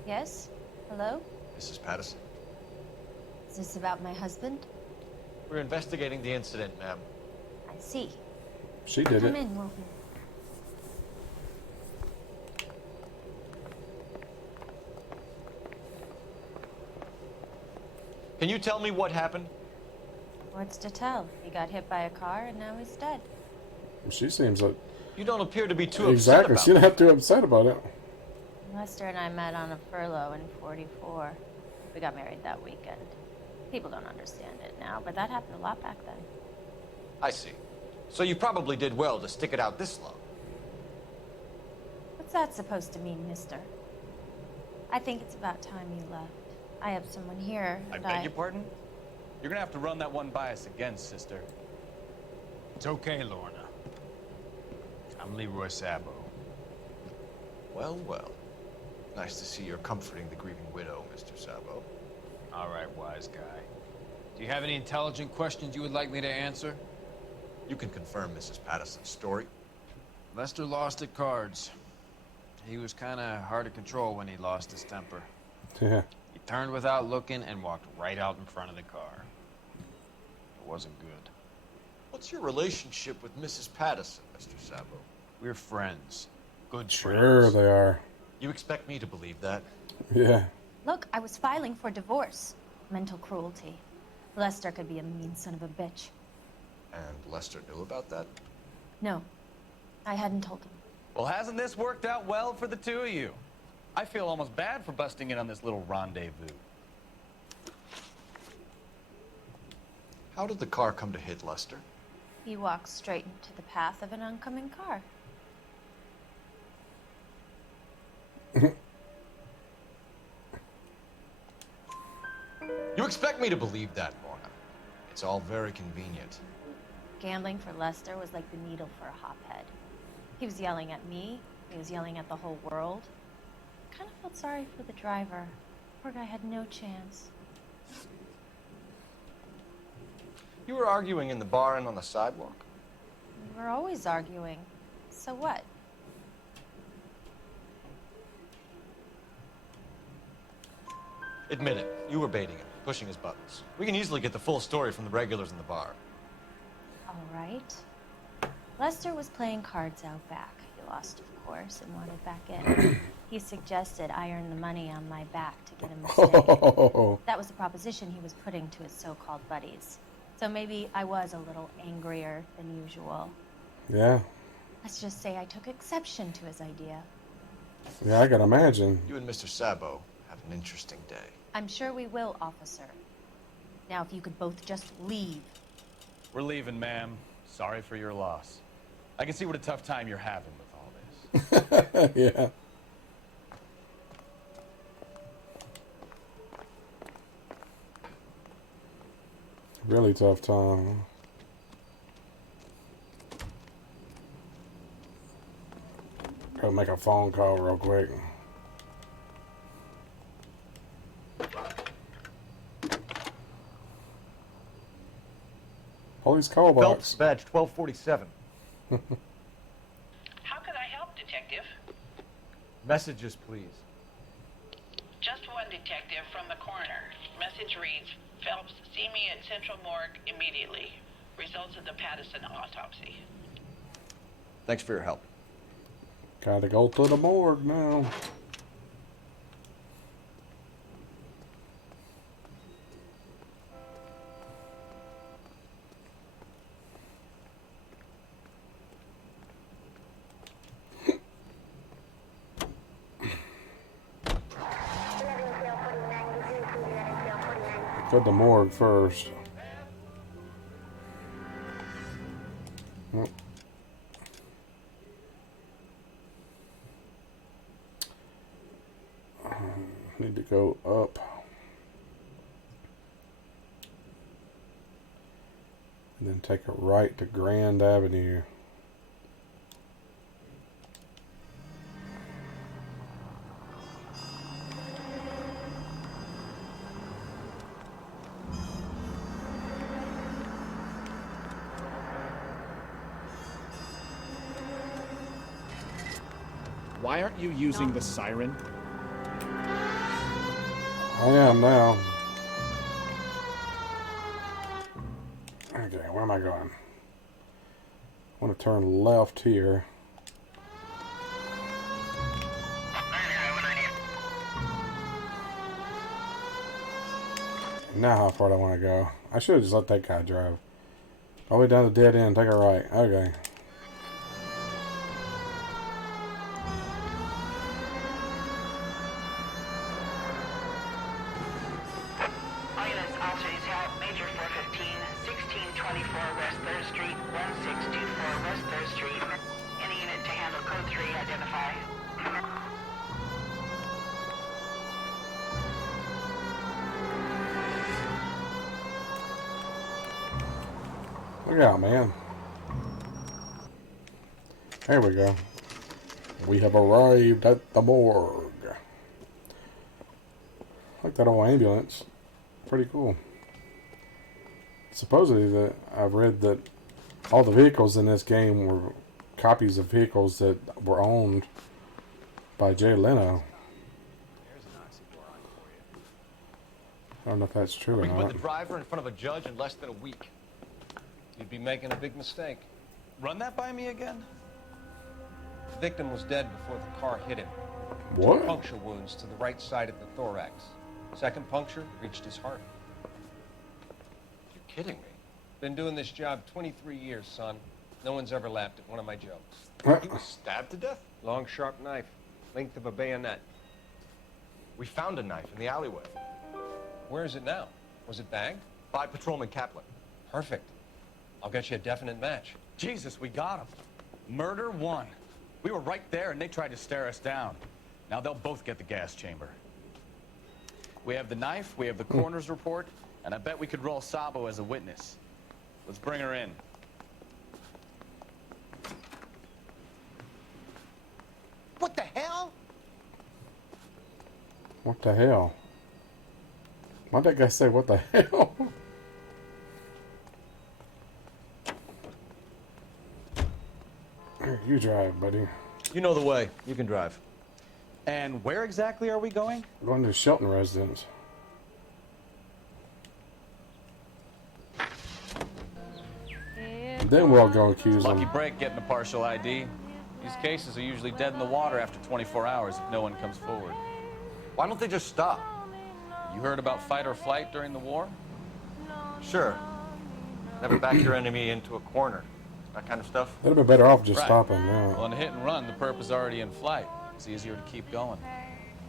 Yes? Hello? Mrs. Patterson. Is this about my husband? We're investigating the incident, ma'am. I see. She did Come it. in, Wilson. Can you tell me what happened? What's to tell? He got hit by a car and now he's dead. She seems like You don't appear to be too exactly. upset She about didn't have to be upset about it. Lester and I met on a furlough in '44. We got married that weekend. People don't understand it now, but that happened a lot back then. I see. So you probably did well to stick it out this long. What's that supposed to mean, mister? I think it's about time you left. I have someone here, I and beg your pardon? You're gonna have to run that one by us again, sister. It's okay, Lorna. I'm Leroy Sabo. Well, well. Nice to see you're comforting the grieving widow, Mr. Sabo. All right, wise guy. Do you have any intelligent questions you would like me to answer? You can confirm Mrs. Patterson's story. Lester lost at cards. He was kind of hard to control when he lost his temper. Yeah. He turned without looking and walked right out in front of the car. It wasn't good. What's your relationship with Mrs. Patterson, Mr. Sabo? We're friends. Good Sure friends. they are. You expect me to believe that? Yeah. Look, I was filing for divorce. Mental cruelty. Lester could be a mean son of a bitch. And Lester knew about that? No, I hadn't told him. Well, hasn't this worked out well for the two of you? I feel almost bad for busting in on this little rendezvous. How did the car come to hit Lester? He walks straight into the path of an oncoming car. You expect me to believe that, Lorna? It's all very convenient. Gambling for Lester was like the needle for a hophead. He was yelling at me. He was yelling at the whole world. I kind of felt sorry for the driver. Poor guy had no chance. You were arguing in the bar and on the sidewalk? We were always arguing. So what? Admit it, you were baiting him, pushing his buttons. We can easily get the full story from the regulars in the bar. All right. Lester was playing cards out back. He lost, of course, and wanted back in. He suggested I earn the money on my back to get him a stake. That was the proposition he was putting to his so-called buddies. So maybe I was a little angrier than usual. Yeah. Let's just say I took exception to his idea. Yeah, I can imagine. You and Mr. Sabo have an interesting day. I'm sure we will, officer. Now, if you could both just leave. We're leaving, ma'am. Sorry for your loss. I can see what a tough time you're having with all this. Yeah. Really tough time. Gotta make a phone call real quick. Police call box. Phelps, badge 1247. How can I help, Detective? Messages, please. Just one detective from the coroner. Message reads, Phelps, see me at Central Morgue immediately. Results of the Patterson autopsy. Thanks for your help. Gotta go to the morgue now. To the morgue first. Oh. Need to go up. And then take a right to Grand Avenue. Why aren't you using the siren? I am now. Okay, where am I going? I want to turn left here. Now how far do I want to go? I should have just let that guy drive. All the way down the dead end, take a right. Okay. All units, officers have Major 415, 1624 West 3rd Street, 1624 West 3rd Street. Any unit to handle code 3, identify. Look out, man. There we go. We have arrived at the morgue. I like that old ambulance. Pretty cool. Supposedly, that I've read that all the vehicles in this game were copies of vehicles that were owned by Jay Leno. I don't know if that's true or We can put not. the driver in front of a judge in less than a week. You'd be making a big mistake. Run that by me again? The victim was dead before the car hit him. What? 2 puncture wounds to the right side of the thorax. Second puncture reached his heart. You're kidding me. Been doing this job 23 years, son. No one's ever laughed at one of my jokes. He was stabbed to death? Long, sharp knife. Length of a bayonet. We found a knife in the alleyway. Where is it now? Was it bagged? By Patrolman Kaplan. Perfect. I'll get you a definite match. Jesus, we got him. Murder 1. We were right there and they tried to stare us down. Now they'll both get the gas chamber. We have the knife, we have the coroner's report, and I bet we could roll Sabo as a witness. Let's bring her in. What the hell? What the hell? Why'd that guy say, what the hell? You drive, buddy. You know the way. You can drive. And where exactly are we going? We're going to the Shelton residence. Then we'll go accuse Lucky them. break getting a partial ID. These cases are usually dead in the water after 24 hours if no one comes forward. Why don't they just stop? You heard about fight or flight during the war? Sure. Never back your enemy into a corner. That kind of stuff. They'd have been better off just Right. stopping now. Well, in a hit and run, the perp is already in flight. It's easier to keep going.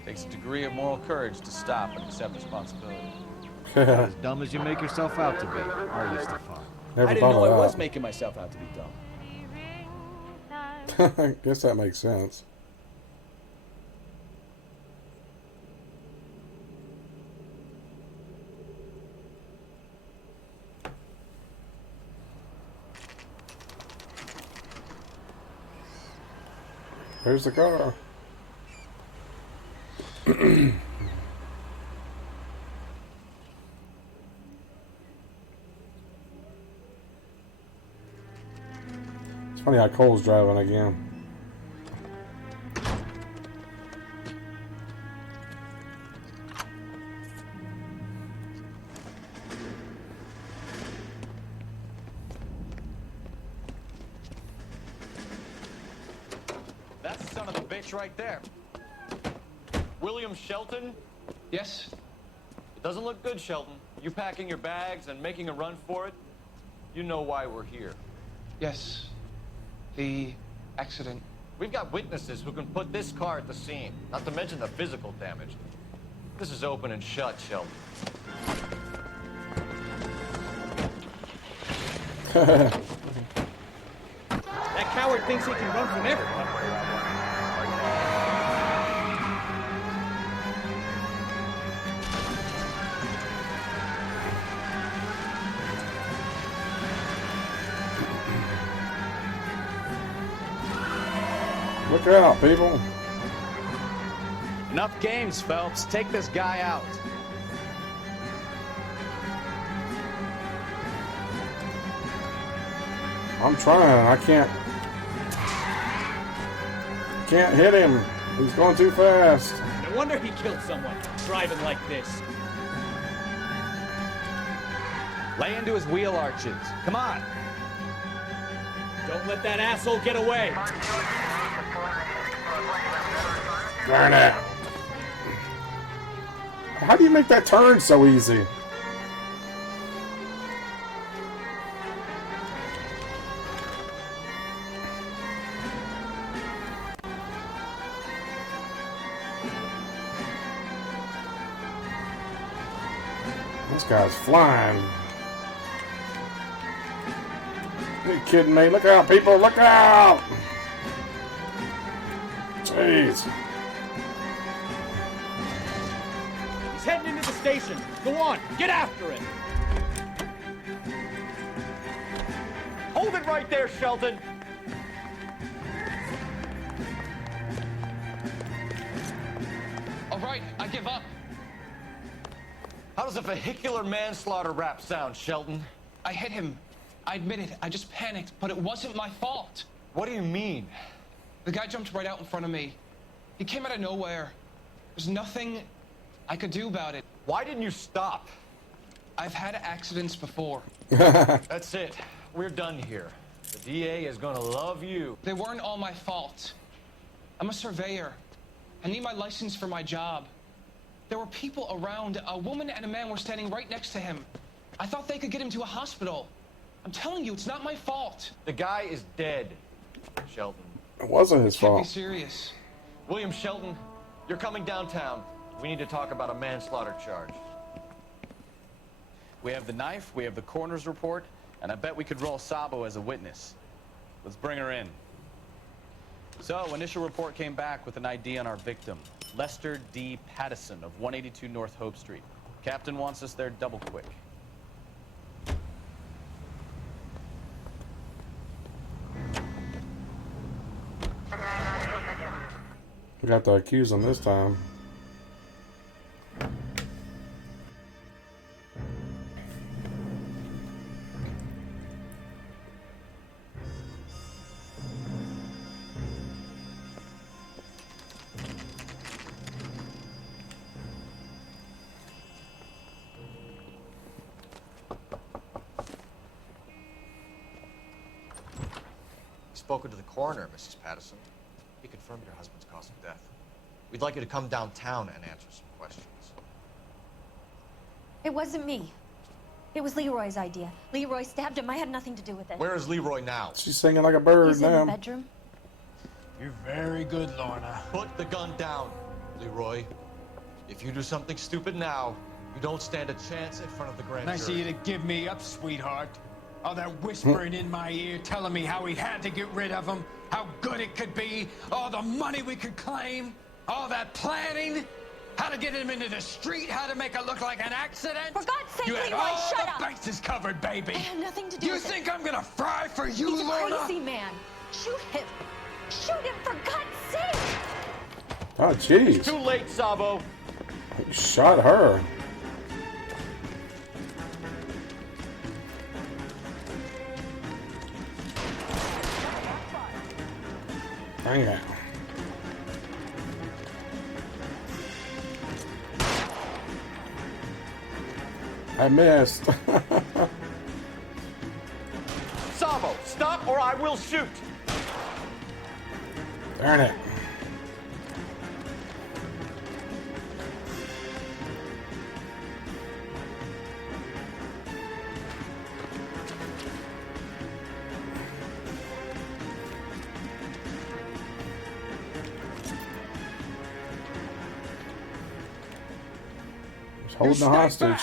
Takes a degree of moral courage to stop and accept responsibility. Not as dumb as you make yourself out to be, are you, Stefan? Never I didn't know thought I of was that. making myself out to be dumb. I guess that makes sense. There's the car. It's funny how Cole's driving again. That's the son of a bitch right there. William Shelton? Yes? It doesn't look good, Shelton. You packing your bags and making a run for it? You know why we're here. Yes. The accident. We've got witnesses who can put this car at the scene, not to mention the physical damage. This is open and shut, Shelton. That coward thinks he can run from everyone. Look out, people. Enough games, Phelps. Take this guy out. I'm trying. I can't. can't hit him. He's going too fast. No wonder he killed someone, driving like this. Lay into his wheel arches. Come on. Don't let that asshole get away. Darn it. How do you make that turn so easy? This guy's flying. Are you kidding me? Look out, people! Look out! Jeez. He's heading into the station. Go on, get after him. Hold it right there, Shelton. All right, I give up. How does a vehicular manslaughter rap sound, Shelton? I hit him. I admit it. I just panicked, but it wasn't my fault. What do you mean? The guy jumped right out in front of me. He came out of nowhere. There's nothing I could do about it. Why didn't you stop? I've had accidents before. That's it. We're done here. The DA is gonna love you. They weren't all my fault. I'm a surveyor. I need my license for my job. There were people around. A woman and a man were standing right next to him. I thought they could get him to a hospital. I'm telling you, it's not my fault. The guy is dead, Shelton. It wasn't his Can't be fault. serious. William Shelton, you're coming downtown. We need to talk about a manslaughter charge. We have the knife, we have the coroner's report, and I bet we could roll Sabo as a witness. Let's bring her in. So, initial report came back with an ID on our victim, Lester D. Pattison of 182 North Hope Street. Captain wants us there double quick. We got to accuse him this time. Spoken to the coroner, Mrs. Pattison. He confirmed your husband's cause of death. We'd like you to come downtown and answer some questions. It wasn't me. It was Leroy's idea. Leroy stabbed him. I had nothing to do with it. Where is Leroy now? She's singing like a bird He's in now. the bedroom. You're very good, Lorna. Put the gun down, Leroy. If you do something stupid now, you don't stand a chance in front of the grand Nice of jury. you to give me up, sweetheart. All that whispering in my ear, telling me how we had to get rid of him, how good it could be, all the money we could claim, all that planning, how to get him into the street, how to make it look like an accident. For God's sake, you had Leroy, all shut the up! bases covered, baby. I had nothing to do You with it. think I'm gonna fry for you, He's a Lorna? crazy man. Shoot him. Shoot him, for God's sake! Oh, jeez. Too late, Sabo. He shot her. Dang it. I missed. Sabo, stop or I will shoot. Darn it. He's holding the hostage.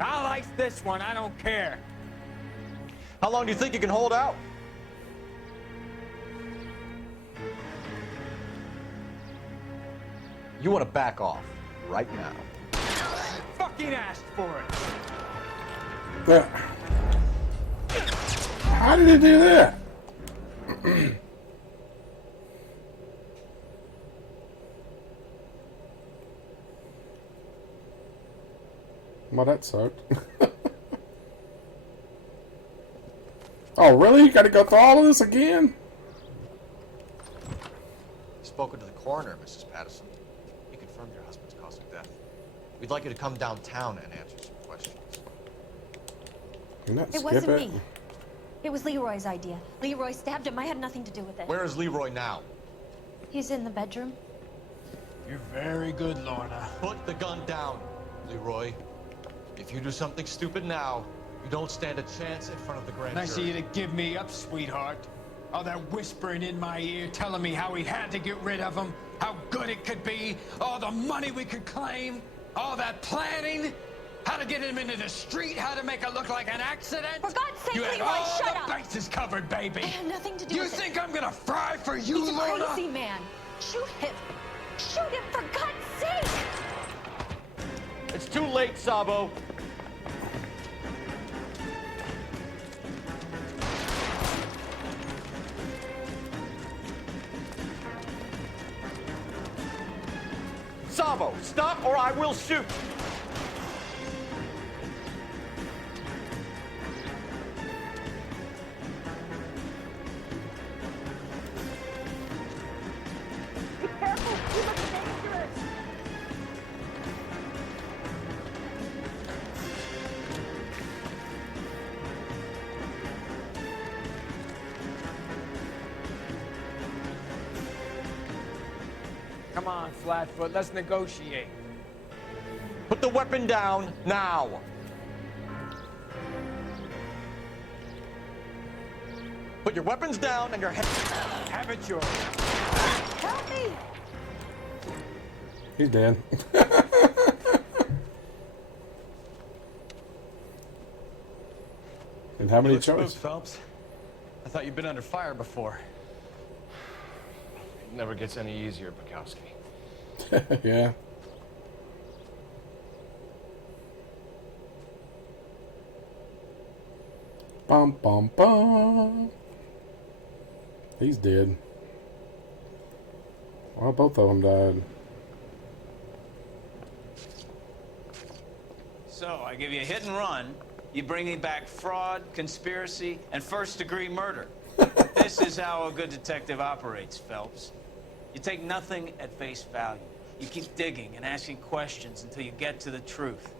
I'll ice this one, I don't care. How long do you think you can hold out? You want to back off right now. Fucking asked for it. Yeah. How did he do that? Well, that sucked. Oh, really? You gotta go through all of this again? These spoken to the coroner, Mrs. Patterson. He confirmed your husband's cause of death. We'd like you to come downtown and answer some questions. It wasn't me. It was Leroy's idea. Leroy stabbed him. I had nothing to do with it. Where is Leroy now? He's in the bedroom. You're very good, Lorna. Put the gun down, Leroy. If you do something stupid now, you don't stand a chance in front of the grand Nice of jury. you to give me up, sweetheart. All that whispering in my ear, telling me how we had to get rid of him, how good it could be, all the money we could claim, all that planning, how to get him into the street, how to make it look like an accident. For God's sake, you had Leroy, all shut the up! bases covered, baby. I had nothing to do You with it. think I'm gonna fry for you, He's a Lorna? crazy man. Shoot him. Shoot him, for God's sake! It's too late, Sabo. Sabo, stop or I will shoot! Be careful! You look dangerous! Come on, Flatfoot, let's negotiate. Put the weapon down now. Put your weapons down and your head. Have it yours. Help me! He's dead. And how many You look smooth, choices? Phelps. I thought you'd been under fire before. It never gets any easier, Bukowski. Yeah. Bum bum bum. He's dead. Well, both of them died. So, I give you a hit and run. You bring me back fraud, conspiracy, and first-degree murder. This is how a good detective operates, Phelps. You take nothing at face value. You keep digging and asking questions until you get to the truth.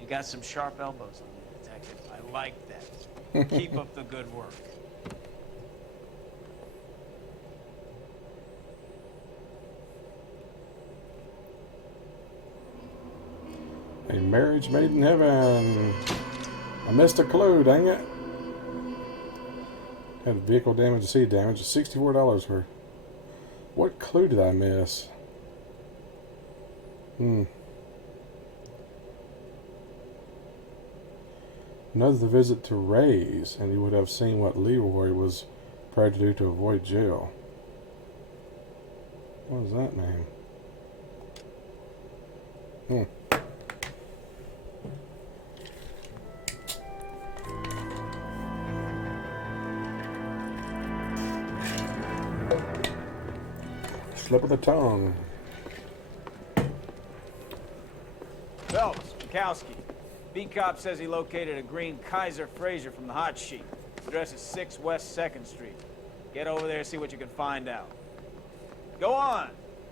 You got some sharp elbows on you, detective. I like that. Keep up the good work. A marriage made in heaven. I missed a clue, dang it. Had vehicle damage and seed damage. $64 worth. What clue did I miss? Another visit to Ray's, and he would have seen what Leroy was prepared to do to avoid jail. What does that mean? Slip of the tongue. Phelps, Bukowski. B-Cop says he located a green Kaiser Fraser from the hot sheet. Address is 6 West 2nd Street. Get over there and see what you can find out. Go on.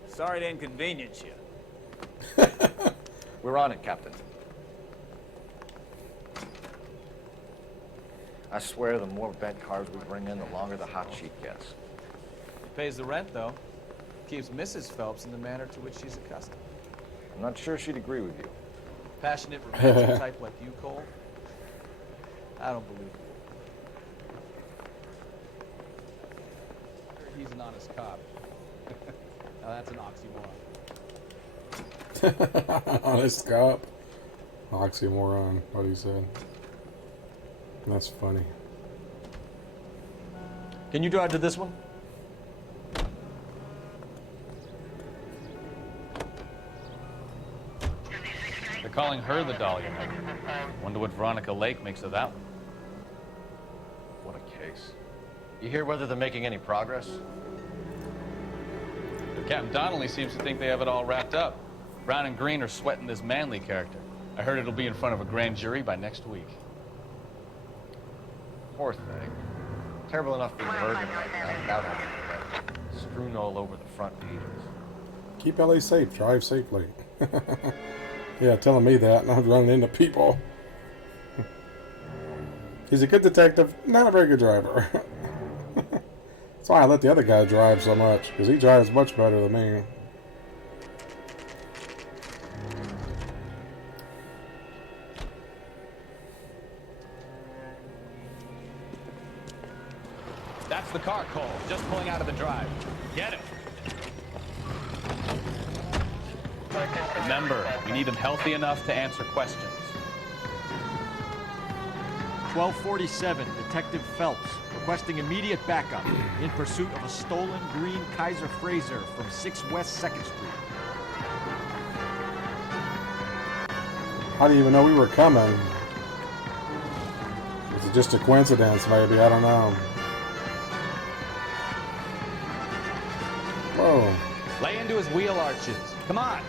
Sorry to inconvenience you. We're on it, Captain. I swear the more bent cars we bring in, the longer the hot sheet gets. It pays the rent, though. Keeps Mrs. Phelps in the manner to which she's accustomed. I'm not sure she'd agree with you. Passionate, romantic type like you, Cole? I don't believe you. He's an honest cop. Now that's an oxymoron. Honest cop. Oxymoron, what he said. That's funny. Can you drive to this one? They're calling her the Dahlia Murder. Wonder what Veronica Lake makes of that one. What a case. You hear whether they're making any progress? Captain Donnelly seems to think they have it all wrapped up. Brown and Green are sweating this Manley character. I heard it'll be in front of a grand jury by next week. Poor thing. Terrible enough being murdered like that without having to pay. strewn all over the front pages. Keep LA safe. Drive safely. Yeah, telling me that, and I'm running into people. He's a good detective, not a very good driver. That's why I let the other guy drive so much, because he drives much better than me. That's the car, Cole. Just pulling out of the drive. Get him. Remember, we need him healthy enough to answer questions. 1247, Detective Phelps, requesting immediate backup in pursuit of a stolen green Kaiser Frazer from 6 West 2nd Street. How do you even know we were coming? Was it just a coincidence, maybe? I don't know. Whoa. Lay into his wheel arches. Come on.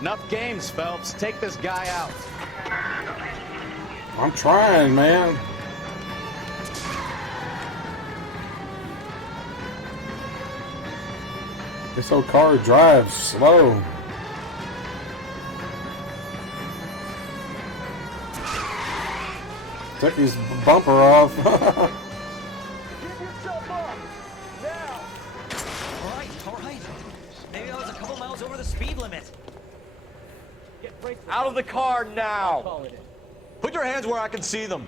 Enough games, Phelps. Take this guy out. I'm trying, man. This old car drives slow. Took his bumper off. All right. Maybe I was a couple miles over the speed limit. Out of the car now. Put your hands where I can see them.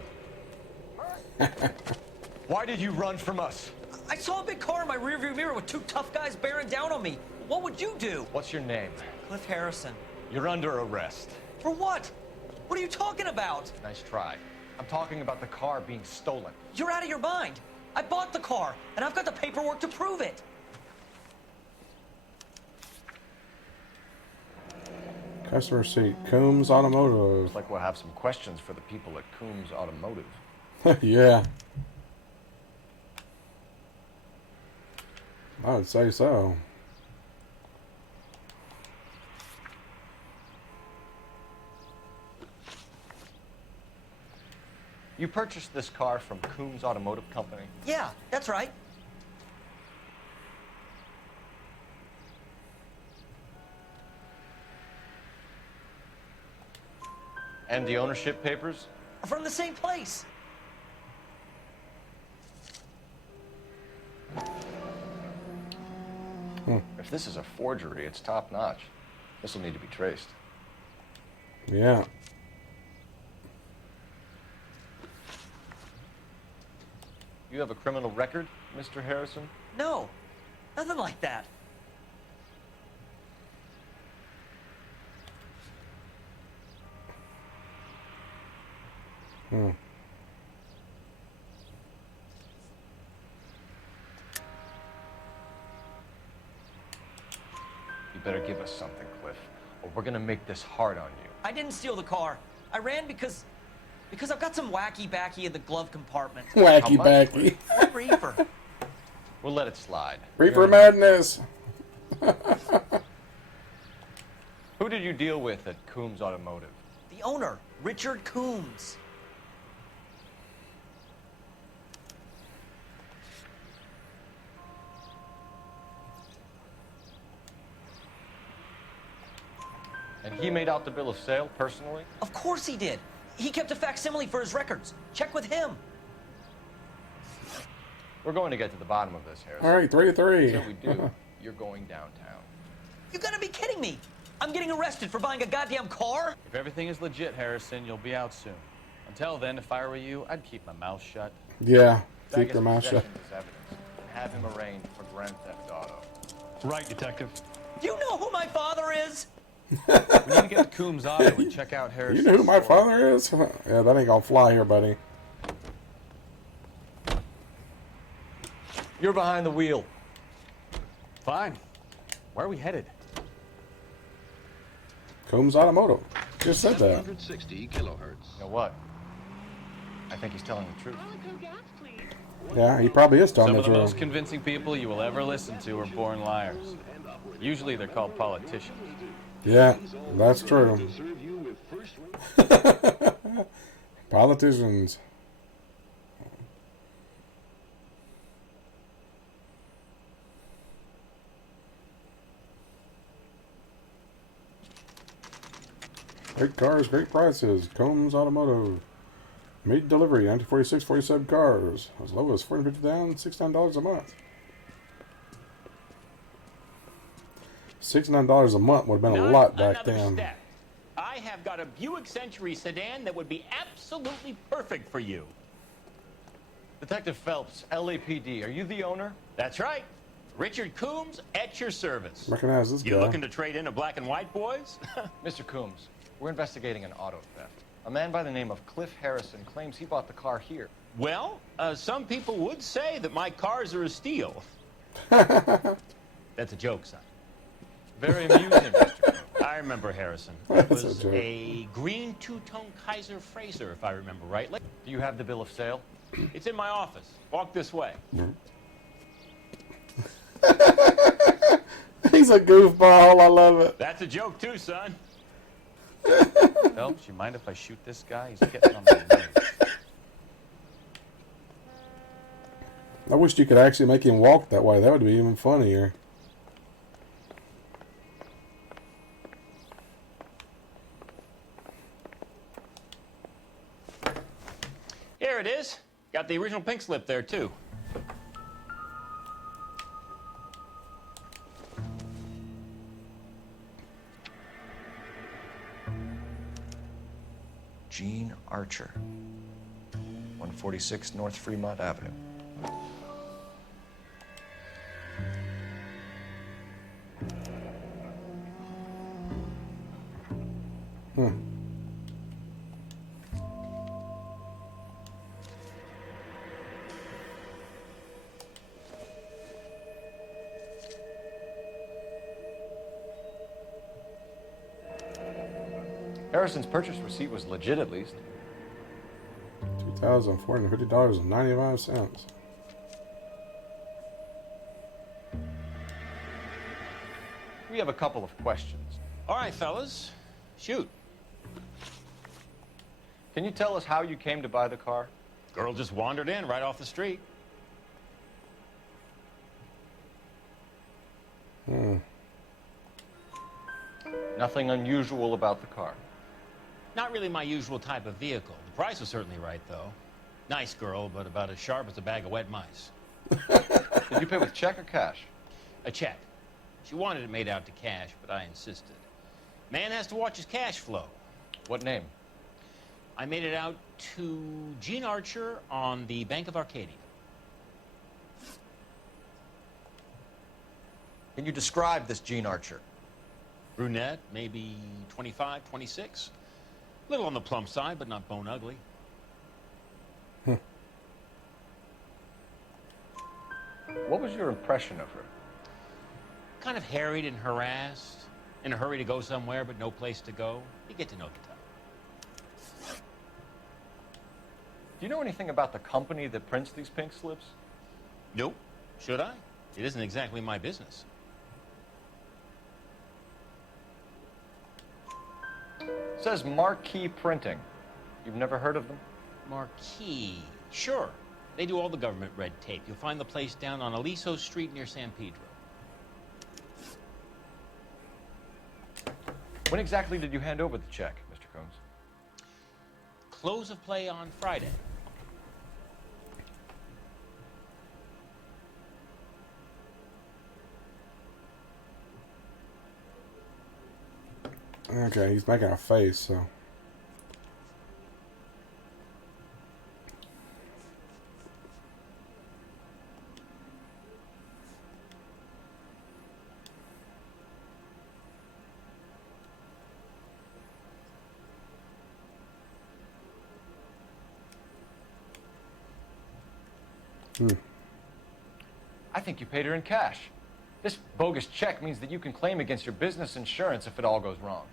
Why did you run from us? I saw a big car in my rearview mirror with two tough guys bearing down on me. What would you do? What's your name? Cliff Harrison. You're under arrest. For what? What are you talking about? Nice try. I'm talking about the car being stolen. You're out of your mind. I bought the car, and I've got the paperwork to prove it. Customer seat, Coombs Automotive. Looks like we'll have some questions for the people at Coombs Automotive. Yeah. I would say so. You purchased this car from Coombs Automotive Company? Yeah, that's right. And the ownership papers? From the same place. If this is a forgery, it's top-notch. This will need to be traced. Yeah. You have a criminal record, Mr. Harrison? No, nothing like that. You better give us something, Cliff, or we're gonna make this hard on you. I didn't steal the car. I ran because I've got some wacky backy in the glove compartment. Wacky backy. Reefer. We'll let it slide. Reefer madness. Who did you deal with at Coombs Automotive? The owner, Richard Coombs. And he made out the bill of sale personally? Of course he did. He kept a facsimile for his records. Check with him. We're going to get to the bottom of this, Harrison. All right, 3 to 3. Until we do, you're going downtown. You gotta be kidding me. I'm getting arrested for buying a goddamn car? If everything is legit, Harrison, you'll be out soon. Until then, if I were you, I'd keep my mouth shut. Yeah, Bag keep your his mouth shut. possessions as evidence and have him arraigned for Grand Theft Auto. Right, Detective. Do you know who my father is? We need to get to Coombs Auto and check out Harrison. You know who my father is? Yeah, that ain't gonna fly here, buddy. You're behind the wheel. Fine. Where are we headed? Coombs Automotive. Just said that. 160 kilohertz. You know what? I think he's telling the truth. Yeah, he probably is telling Some the of the truth. most convincing people you will ever listen to are born liars. Usually they're called politicians. Yeah, that's true. Politicians. Great cars, great prices. Combs Automotive. Made delivery, 1946, 47 cars. As low as $450 down, $69 a month. $69 a month would have been a lot back then. Step. I have got a Buick Century sedan that would be absolutely perfect for you. Detective Phelps, LAPD, are you the owner? That's right. Richard Coombs at your service. Recognize this guy. You looking to trade in a black and white, boys? Mr. Coombs, we're investigating an auto theft. A man by the name of Cliff Harrison claims he bought the car here. Well, some people would say that my cars are a steal. That's a joke, son. Very amusing, Mr. Coombs. I remember Harrison. That's It a was joke. a green two-tone Kaiser Fraser, if I remember rightly. Do you have the bill of sale? It's in my office. Walk this way. He's a goofball. I love it. That's a joke too, son. Phelps, you mind if I shoot this guy? He's getting on my nerves. I wish you could actually make him walk that way. That would be even funnier. Here it is. Got the original pink slip there too. Gene Archer, 146 North Fremont Avenue. Harrison's purchase receipt was legit, at least. $2,450.95. We have a couple of questions. All right, fellas. Shoot. Can you tell us how you came to buy the car? Girl just wandered in right off the street. Nothing unusual about the car. Not really my usual type of vehicle. The price was certainly right, though. Nice girl, but about as sharp as a bag of wet mice. Did you pay with check or cash? A check. She wanted it made out to cash, but I insisted. Man has to watch his cash flow. What name? I made it out to Gene Archer on the Bank of Arcadia. Can you describe this Gene Archer? Brunette, maybe 25, 26. A little on the plump side, but not bone ugly. What was your impression of her? Kind of harried and harassed. In a hurry to go somewhere, but no place to go. You get to know the type. Do you know anything about the company that prints these pink slips? Nope. Should I? It isn't exactly my business. It says Marquee Printing. You've never heard of them? Marquee. Sure. They do all the government red tape. You'll find the place down on Aliso Street near San Pedro. When exactly did you hand over the check, Mr. Combs? Close of play on Friday. Okay, he's making a face, so. I think you paid her in cash. This bogus check means that you can claim against your business insurance if it all goes wrong.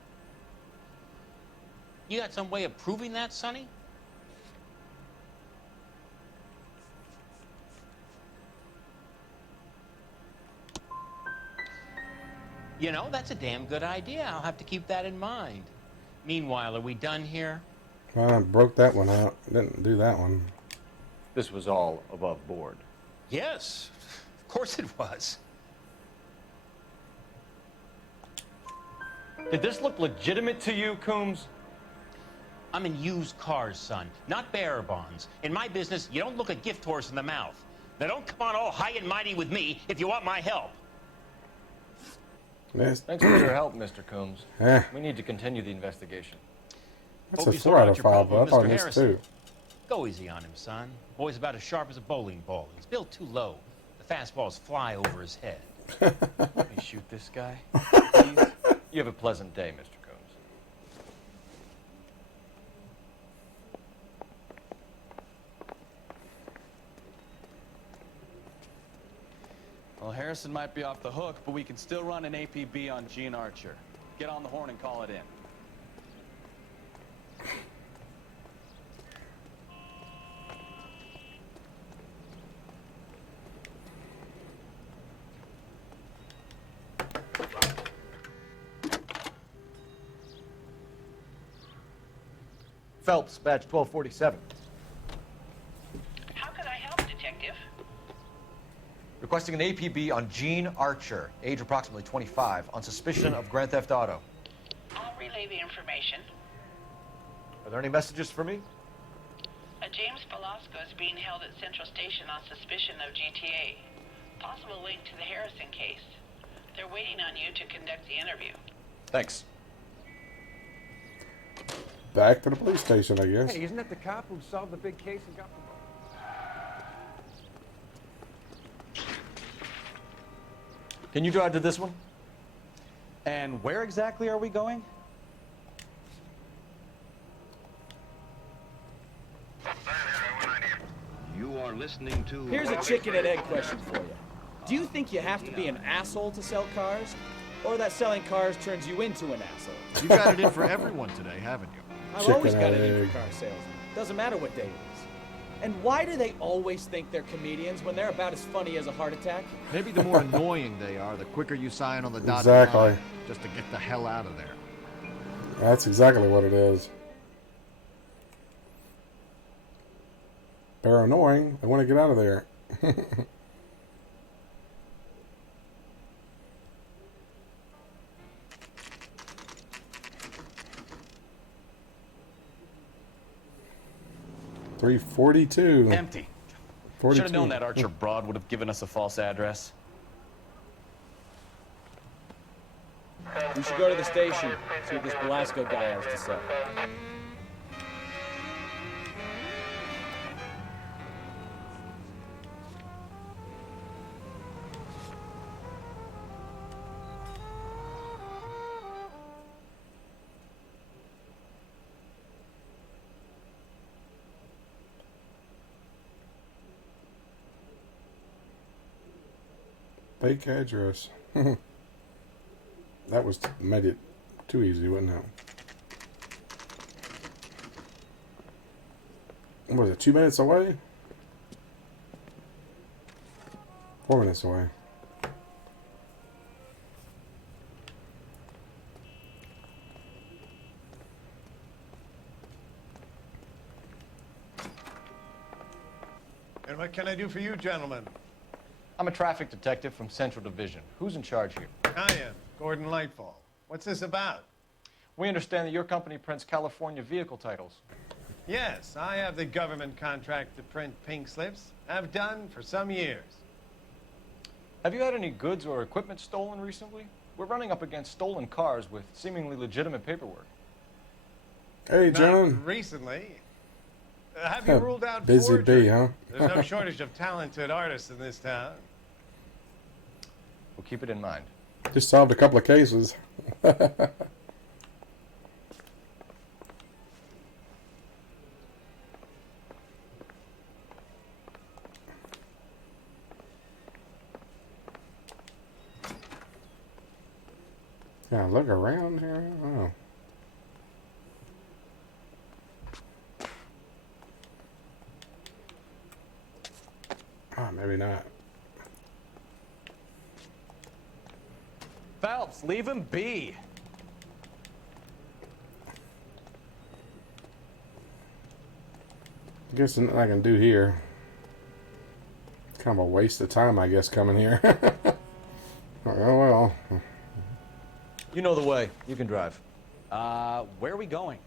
You got some way of proving that, Sonny? You know, that's a damn good idea. I'll have to keep that in mind. Meanwhile, are we done here? Well, I broke that one out. Didn't do that one. This was all above board. Yes, of course it was. Did this look legitimate to you, Coombs? I'm in used cars, son, not bearer bonds. In my business, you don't look a gift horse in the mouth. Now don't come on all high and mighty with me if you want my help. Yes. Thanks for your help, Mr. Coombs. Eh. We need to continue the investigation. That's Hope a you 4 sort out out of your 5, problem but I with thought Mr. it was Harrison. 2. Go easy on him, son. Boy's about as sharp as a bowling ball. He's built too low. The fastballs fly over his head. Let me shoot this guy, please. You have a pleasant day, Mr. Coombs. Well, Harrison might be off the hook, but we can still run an APB on Gene Archer. Get on the horn and call it in. Phelps, badge 1247. How can I help, Detective? Requesting an APB on Gene Archer, age approximately 25, on suspicion of Grand Theft Auto. I'll relay the information. Are there any messages for me? A James Velasco is being held at Central Station on suspicion of GTA. Possible link to the Harrison case. They're waiting on you to conduct the interview. Thanks. Back to the police station, I guess. Hey, isn't that the cop who solved the big case and got the... Can you drive to this one? And where exactly are we going? You are listening to... Here's a chicken and egg question for you. Do you think you have to be an asshole to sell cars? Or that selling cars turns you into an asshole? You've got it in for everyone today, haven't you? I've always got it in for car salesmen. Doesn't matter what day it is. And why do they always think they're comedians when they're about as funny as a heart attack? Maybe the more annoying they are, the quicker you sign on the dotted Exactly. line, just to get the hell out of there. That's exactly what it is. They're annoying. They want to get out of there. $342. Empty. 42. Should have known that Archer broad would have given us a false address. We should go to the station, see what this Velasco guy has to say. Fake address. That made it too easy, wasn't it? What was it, 2 minutes away? 4 minutes away. And what can I do for you, gentlemen? I'm a traffic detective from Central Division. Who's in charge here? I am, Gordon Lightfall. What's this about? We understand that your company prints California vehicle titles. Yes, I have the government contract to print pink slips. Have done for some years. Have you had any goods or equipment stolen recently? We're running up against stolen cars with seemingly legitimate paperwork. Hey, John. Not recently. Have you ruled out Busy forgery? bee, huh? There's no shortage of talented artists in this town. We'll keep it in mind. Just solved a couple of cases. Yeah, look around here. Oh. Maybe not. Phelps, leave him be. I guess there's nothing I can do here. Kind of a waste of time, I guess, coming here. Oh well. You know the way. You can drive. Where are we going?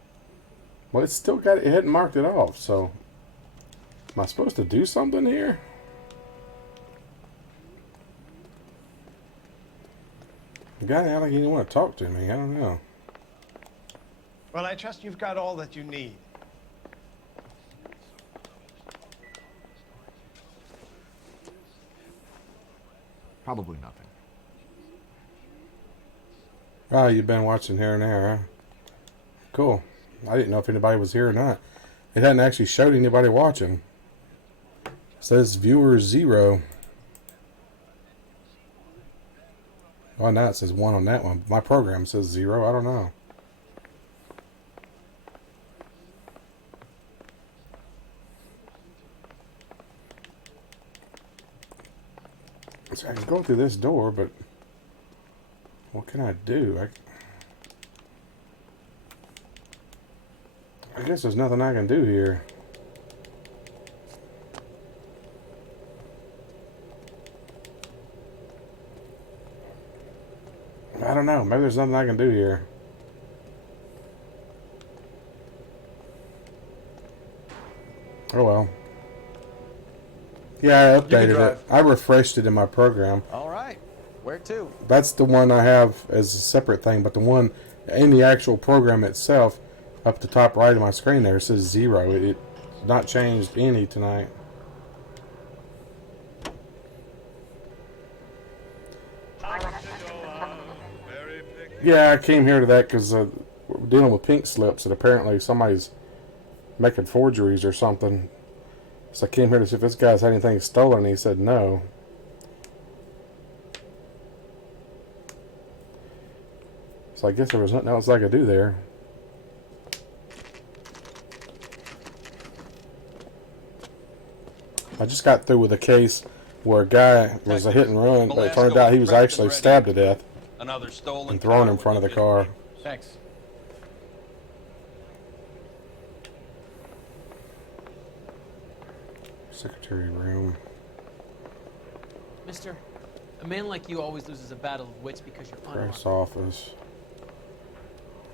Well, it's still got it hadn't marked it off, so am I supposed to do something here? The guy out like he didn't want to talk to me. I don't know. Well, I trust you've got all that you need. Probably nothing. Oh, you've been watching here and there, huh? Cool. I didn't know if anybody was here or not. It hadn't actually showed anybody watching. It says viewer 0. Oh, now it says 1 on that one. My program says 0. I don't know. So I can go through this door, but what can I do? I guess there's nothing I can do here. I don't know. Maybe there's nothing I can do here. Oh well. Yeah, I updated it. I refreshed it in my program. All right. Where to? That's the one I have as a separate thing, but the one in the actual program itself, up the top right of my screen there, says 0. It's not changed any tonight. Yeah, I came here to that because we're dealing with pink slips, and apparently somebody's making forgeries or something. So I came here to see if this guy's had anything stolen, and he said no. So I guess there was nothing else I could do there. I just got through with a case where a guy was a hit and run, but it turned out he was actually stabbed to death Another stolen and thrown in front of the car. Thanks. Secretary room. Mister, a man like you always loses a battle of wits because you're unarmed. Press office.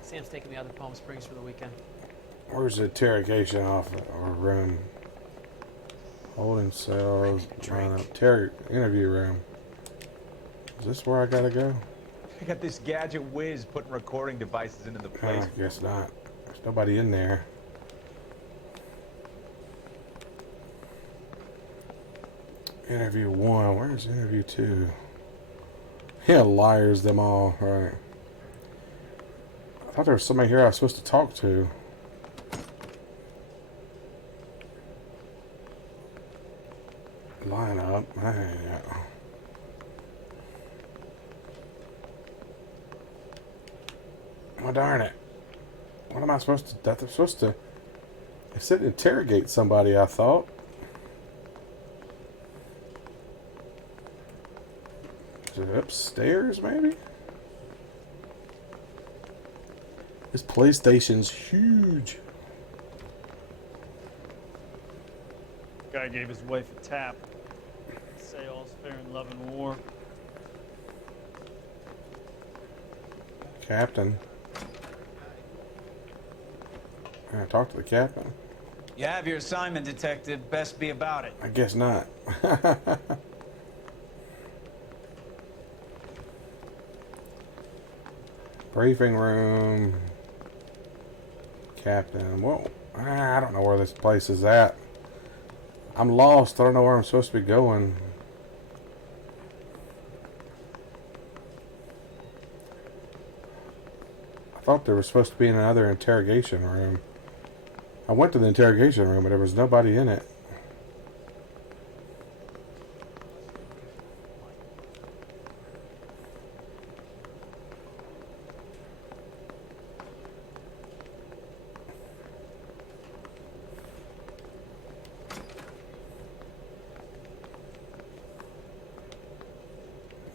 Sam's taking me out to Palm Springs for the weekend. Where's the interrogation office or room? Holding cells. Interview room. Is this where I gotta go? I got this gadget whiz putting recording devices into the place. I guess not. There's nobody in there. Interview 1. Where's interview 2? Yeah, liars them all. Right. I thought there was somebody here I was supposed to talk to. Line up. Oh, darn it. What am I supposed to... They're supposed to... I said interrogate somebody, I thought. Is it upstairs, maybe? This PlayStation's huge. Guy gave his wife a tap. Say all's fair in love and war. Captain. Can I talk to the captain? You have your assignment, Detective. Best be about it. I guess not. Briefing room. Captain. Whoa. I don't know where this place is at. I'm lost. I don't know where I'm supposed to be going. I thought there was supposed to be another interrogation room. I went to the interrogation room, but there was nobody in it.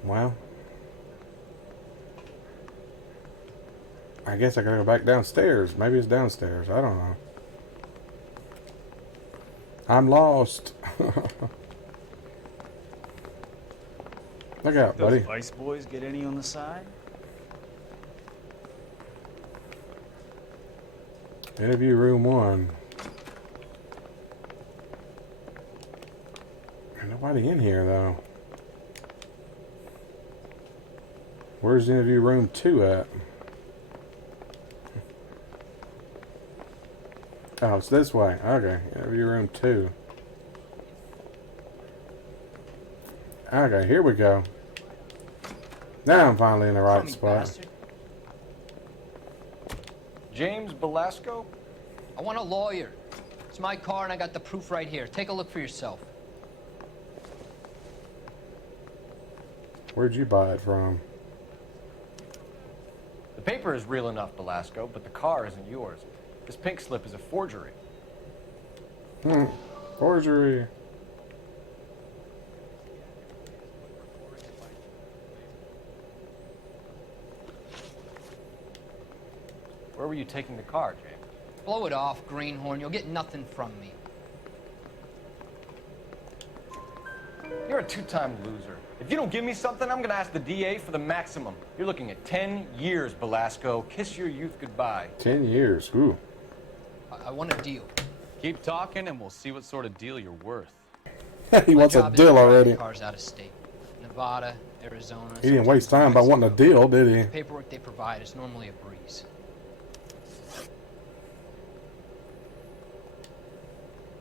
Well, I guess I gotta go back downstairs. Maybe it's downstairs. I don't know. I'm lost. Look out, buddy. Those Vice boys get any on the side? Interview room 1. There's nobody in here, though. Where's interview room 2 at? Oh, it's this way. Okay, interview room 2. Okay, here we go. Now I'm finally in the right spot. James Belasco? I want a lawyer. It's my car and I got the proof right here. Take a look for yourself. Where'd you buy it from? The paper is real enough, Belasco, but the car isn't yours. This pink slip is a forgery. Forgery. Where were you taking the car, James? Blow it off, Greenhorn. You'll get nothing from me. You're a two-time loser. If you don't give me something, I'm gonna ask the DA for the maximum. You're looking at 10 years, Belasco. Kiss your youth goodbye. 10 years. Ooh. I want a deal. Keep talking and we'll see what sort of deal you're worth. He wants a deal already. Cars out of state. Nevada, Arizona. He didn't waste time by wanting a deal, did he? The paperwork they provide is normally a breeze.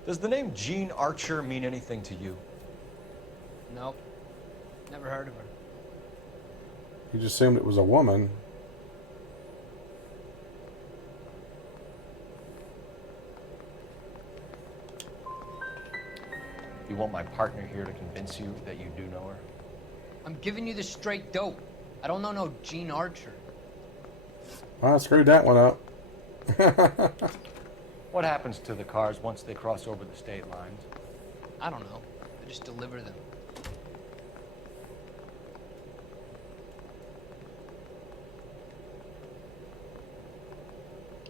Does the name Jean Archer mean anything to you? Nope. Never heard of her. He just assumed it was a woman. You want my partner here to convince you that you do know her? I'm giving you the straight dope. I don't know no Jean Archer. Well, I screwed that one up. What happens to the cars once they cross over the state lines? I don't know. I just deliver them.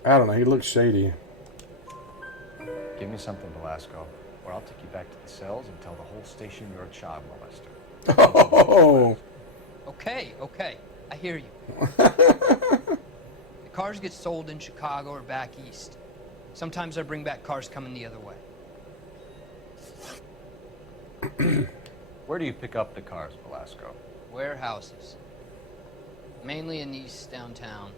I don't know. He looks shady. Give me something, Belasco, or I'll take you back to the cells and tell the whole station you're a child molester. Oh. Okay, okay. I hear you. The cars get sold in Chicago or back east. Sometimes I bring back cars coming the other way. Where do you pick up the cars, Belasco? Warehouses. Mainly in East downtown.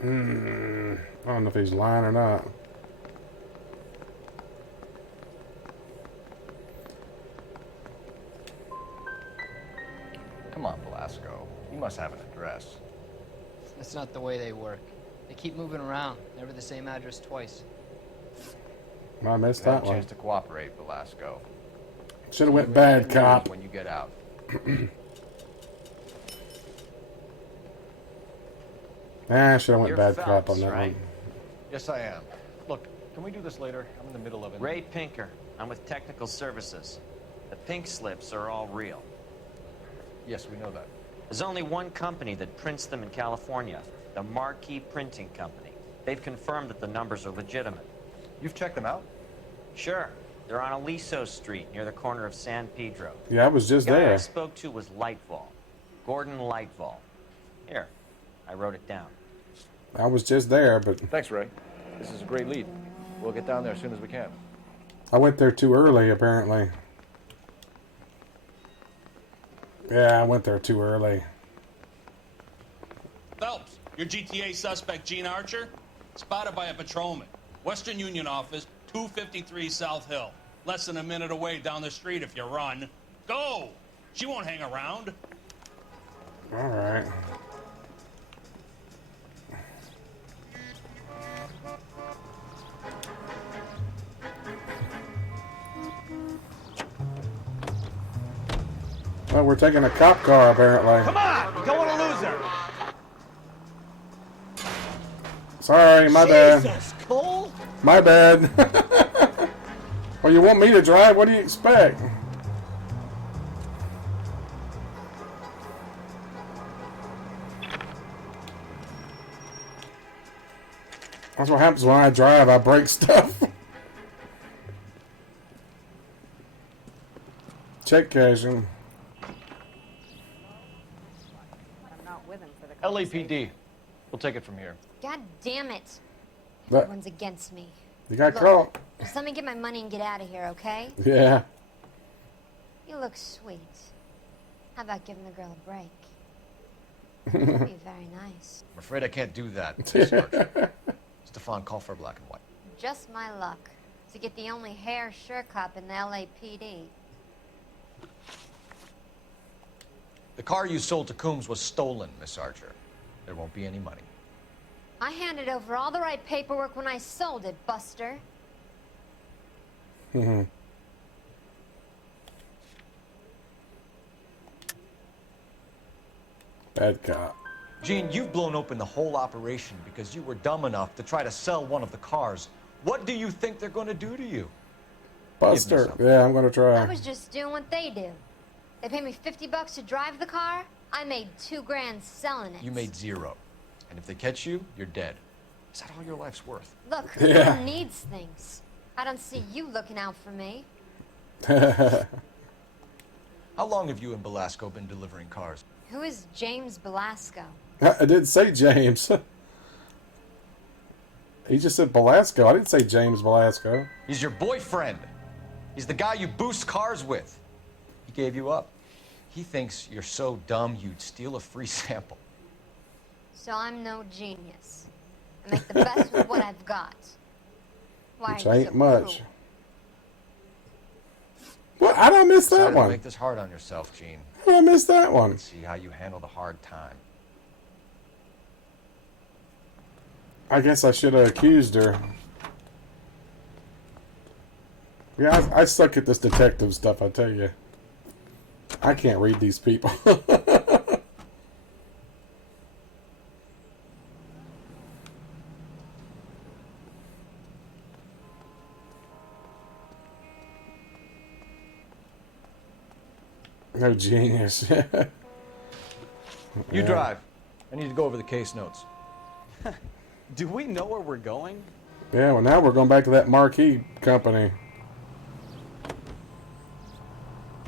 I don't know if he's lying or not. Come on, Belasco. You must have an address. That's not the way they work. They keep moving around. Never the same address twice. I missed You have that a one. chance to cooperate, Belasco. Should have went bad cop. When you get out. Should have went You're bad Phelps, cop on that right? one. Yes, I am. Look, can we do this later? I'm in the middle of it. Ray Pinker. I'm with Technical Services. The pink slips are all real. Yes, we know that. There's only one company that prints them in California, the Marquee Printing Company. They've confirmed that the numbers are legitimate. You've checked them out? Sure. They're on Aliso Street, near the corner of San Pedro. Yeah, I was just The guy I there. spoke to was Lightval. Gordon Lightval. Here, I wrote it down. I was just there, but Thanks, Ray. This is a great lead. We'll get down there as soon as we can. I went there too early, apparently. Yeah, I went there too early. Phelps, your GTA suspect, Gene Archer, spotted by a patrolman. Western Union office, 253 South Hill. Less than a minute away down the street if you run. Go! She won't hang around. All right. Well, we're taking a cop car, apparently. Come on! You don't want to lose her! Sorry, my bad. Jesus, Cole! My bad. Well, you want me to drive? What do you expect? That's what happens when I drive. I break stuff. Check cashing. I'm not with him for the LAPD. We'll take it from here. God damn it. That- Everyone's against me. You got Look, caught. just let me get my money and get out of here, okay? Yeah. You look sweet. How about giving the girl a break? That'd be very nice. I'm afraid I can't do that, Miss Archer. Stefan, call for black and white. Just my luck to get the only hair sure cop in the LAPD. The car you sold to Coombs was stolen, Miss Archer. There won't be any money. I handed over all the right paperwork when I sold it, Buster. Bad cop. Gene, you've blown open the whole operation because you were dumb enough to try to sell one of the cars. What do you think they're going to do to you? Buster. Yeah, I'm gonna I try. was just doing what they do. They paid me $50 to drive the car. I made $2 grand selling it. You made zero. And if they catch you, you're dead. Is that all your life's worth? Look, who needs things? I don't see you looking out for me. How long have you and Belasco been delivering cars? Who is James Belasco? I didn't say James. He just said Belasco. I didn't say James Belasco. He's your boyfriend. He's the guy you boost cars with. He gave you up. He thinks you're so dumb you'd steal a free sample. So I'm no genius. I make the best with what I've got. Why Which are you ain't so much. cruel? What? I don't miss that Decided to one. make this hard on yourself, Gene. How did I miss that one? Let's see how you handle the hard time. I guess I should have accused her. Yeah, I suck at this detective stuff, I tell you. I can't read these people. No genius. You drive. I need to go over the case notes. Do we know where we're going? Yeah, well now we're going back to that marquee company.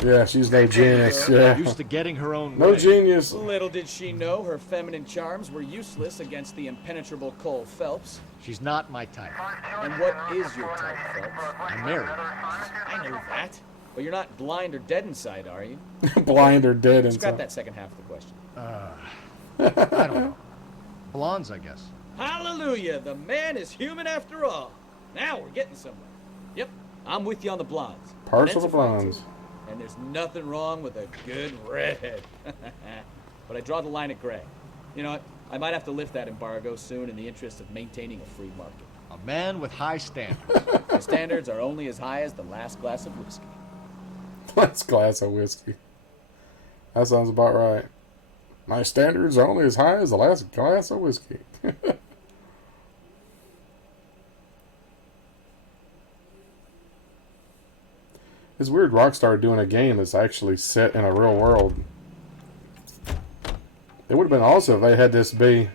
Yeah, she's no genius. Yeah. Used to getting her own No way. genius. Little did she know her feminine charms were useless against the impenetrable Cole Phelps. She's not my type. And what is your type, Phelps? I'm married. I know that. But you're not blind or dead inside, are you? Blind or dead Scrap inside. that second half of the question. I don't know. Blondes, I guess. Hallelujah! The man is human after all. Now we're getting somewhere. Yep, I'm with you on the blondes. Parts of Men's the are fine, blondes. too. And there's nothing wrong with a good redhead. But I draw the line at gray. You know what? I might have to lift that embargo soon in the interest of maintaining a free market. A man with high standards. The standards are only as high as the last glass of whiskey. Last glass of whiskey. That sounds about right. My standards are only as high as the last glass of whiskey. It's weird Rockstar doing a game that's actually set in a real world. It would have been awesome if they had this be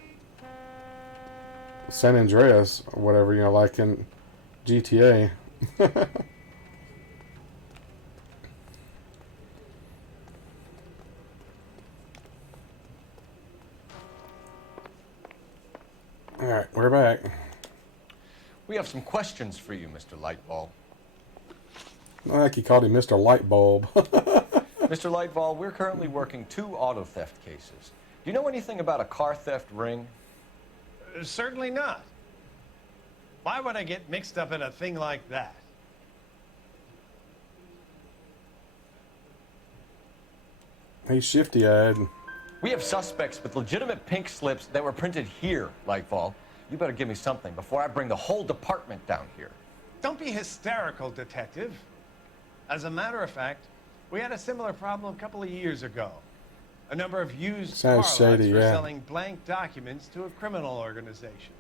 San Andreas or whatever, you know, like in GTA. Alright, we're back. We have some questions for you, Mr. Lightball. I think he called him Mr. Lightbulb. Mr. Lightball, we're currently working 2 auto theft cases. Do you know anything about a car theft ring? Certainly not. Why would I get mixed up in a thing like that? He's shifty-eyed. We have suspects with legitimate pink slips that were printed here, Lightball. You better give me something before I bring the whole department down here. Don't be hysterical, Detective. As a matter of fact, we had a similar problem a couple of years ago. A number of used car Sounds lots shady, were yeah. selling blank documents to a criminal organization.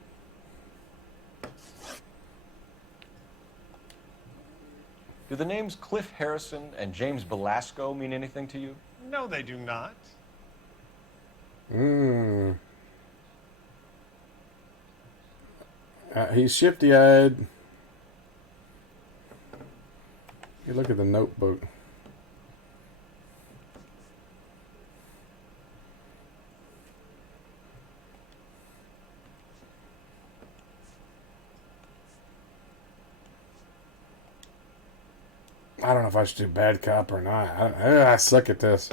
Do the names Cliff Harrison and James Belasco mean anything to you? No, they do not. He's shifty-eyed. You look at the notebook. I don't know if I should do bad cop or not. I suck at this.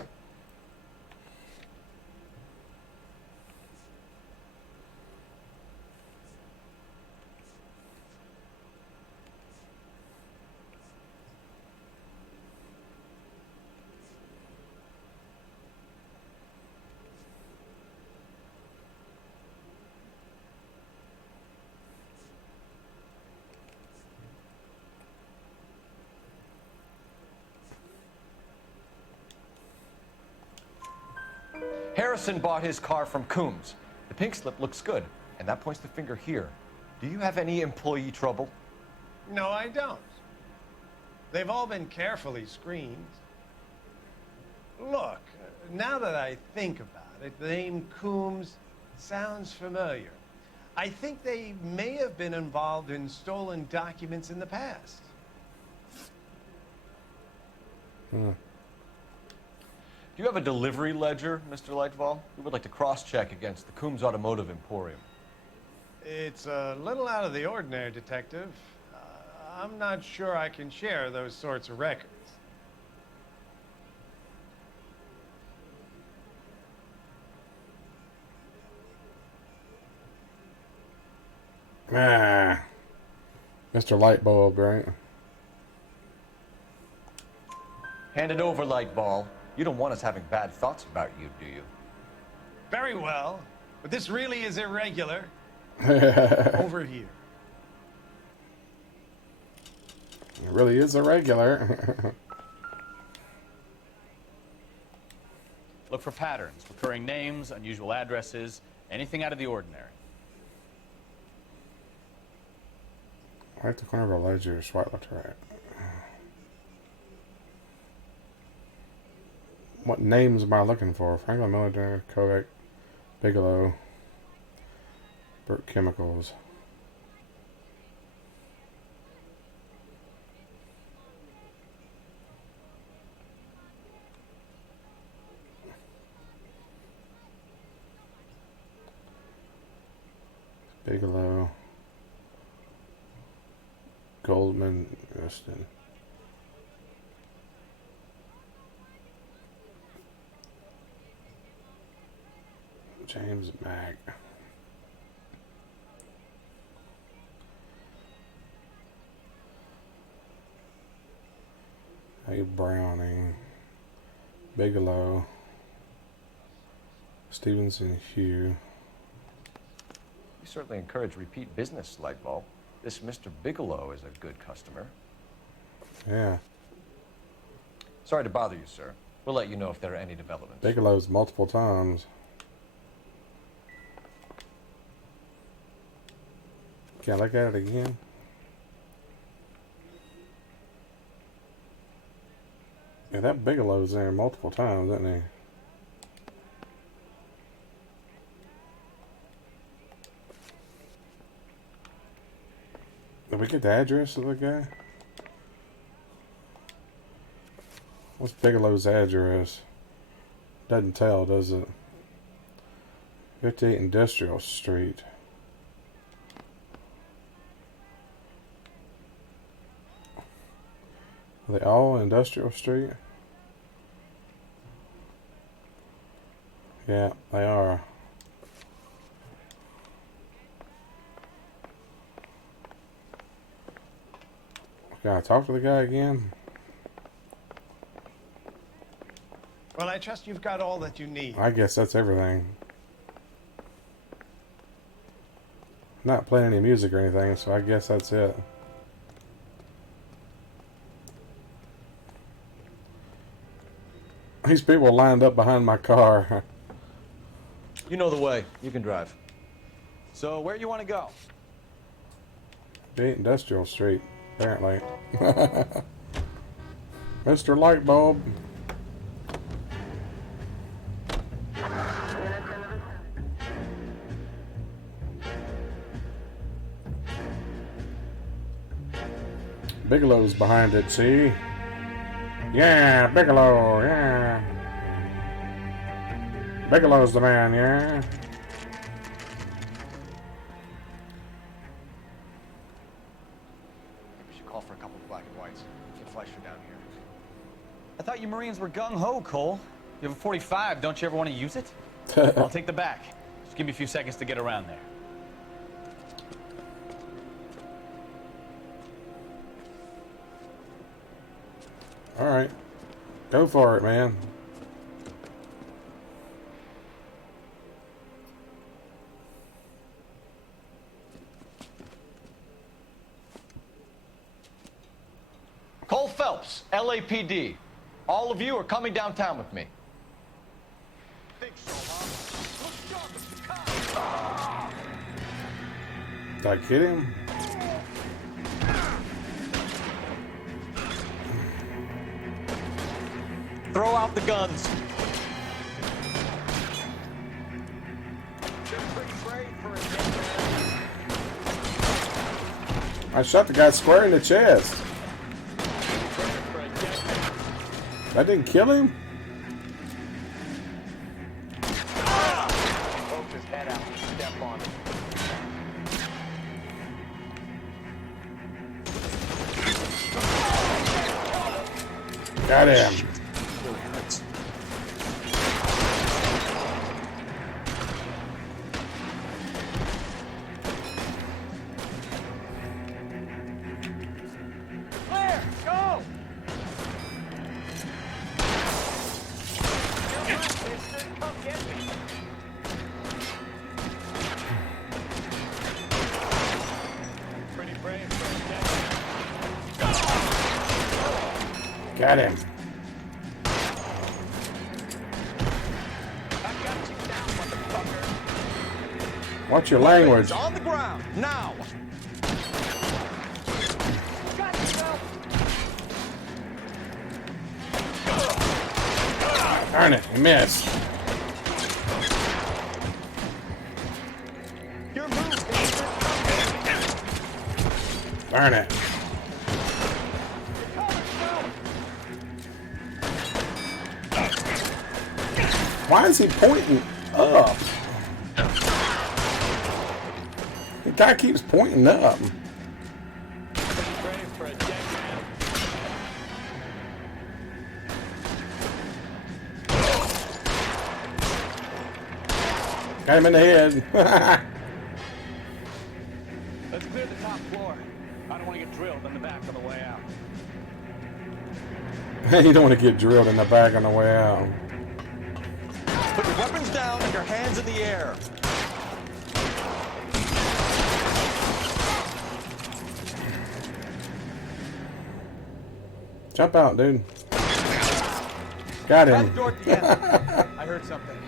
Harrison bought his car from Coombs. The pink slip looks good, and that points the finger here. Do you have any employee trouble? No, I don't. They've all been carefully screened. Look, now that I think about it, the name Coombs sounds familiar. I think they may have been involved in stolen documents in the past. Do you have a delivery ledger, Mr. Lightval? We would like to cross-check against the Coombs Automotive Emporium. It's a little out of the ordinary, Detective. I'm not sure I can share those sorts of records. Mr. Lightbulb, right? Hand it over, Lightball. You don't want us having bad thoughts about you, do you? Very well, but this really is irregular. Over here. It really is irregular. Look for patterns, recurring names, unusual addresses, anything out of the ordinary. Right the corner of a ledger, swipe left to right. What names am I looking for? Franklin Military, Kovac, Bigelow, Burke Chemicals. Bigelow, Goldman, Rustin. James Mack. A. Browning. Bigelow. Stevenson Hugh. You certainly encourage repeat business, Lightball. This Mr. Bigelow is a good customer. Yeah. Sorry to bother you, sir. We'll let you know if there are any developments. Bigelow's multiple times. Can I look at it again? Yeah, that Bigelow's there multiple times, isn't he? Did we get the address of the guy? What's Bigelow's address? Doesn't tell, does it? 58 Industrial Street. Are they all Industrial Street? Yeah, they are. Can I talk to the guy again? Well, I trust you've got all that you need. I guess that's everything. Not playing any music or anything, so I guess that's it. These people lined up behind my car. You know the way. You can drive. So, where you want to go? 58 Industrial Street, apparently. Mr. Lightbulb. Bigelow's behind it, see? Yeah, Bigelow, yeah. Bigelow's the man, yeah. We should call for a couple of black and whites. Keep Fleischer down here. I thought you Marines were gung-ho, Cole. You have a 45, don't you ever want to use it? I'll take the back. Just give me a few seconds to get around there. Alright. Go for it, man. Cole Phelps, LAPD. All of you are coming downtown with me. Did I get him? Throw out the guns. I shot the guy square in the chest. That didn't kill him? Poked his head out. Step on it. Got him. Clear! Go! Come get me. Pretty brave for a Got him. What's your language? On the ground, now! Darn it, I missed. Darn it. Why is he pointing up? The guy keeps pointing up. Got him in the head. Let's clear the top floor. I don't want to get drilled in the back on the way out. You don't want to get drilled in the back on the way out. Put your weapons down and your hands in the air. Jump out, dude. Got him. Back door at the end. I heard something.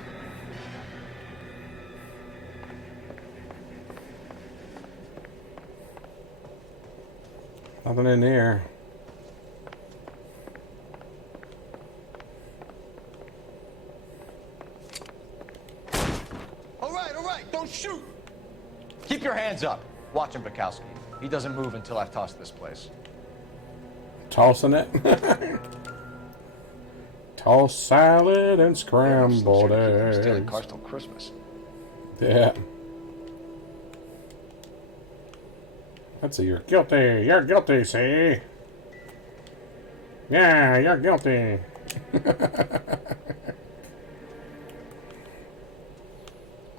Nothing in there. All right, don't shoot. Keep your hands up. Watch him, Bukowski. He doesn't move until I've tossed this place. Tossing it. Toss salad and scrambled eggs. Stealing cars till Christmas. Yeah. Let's see, you're guilty. You're guilty, see? Yeah, you're guilty.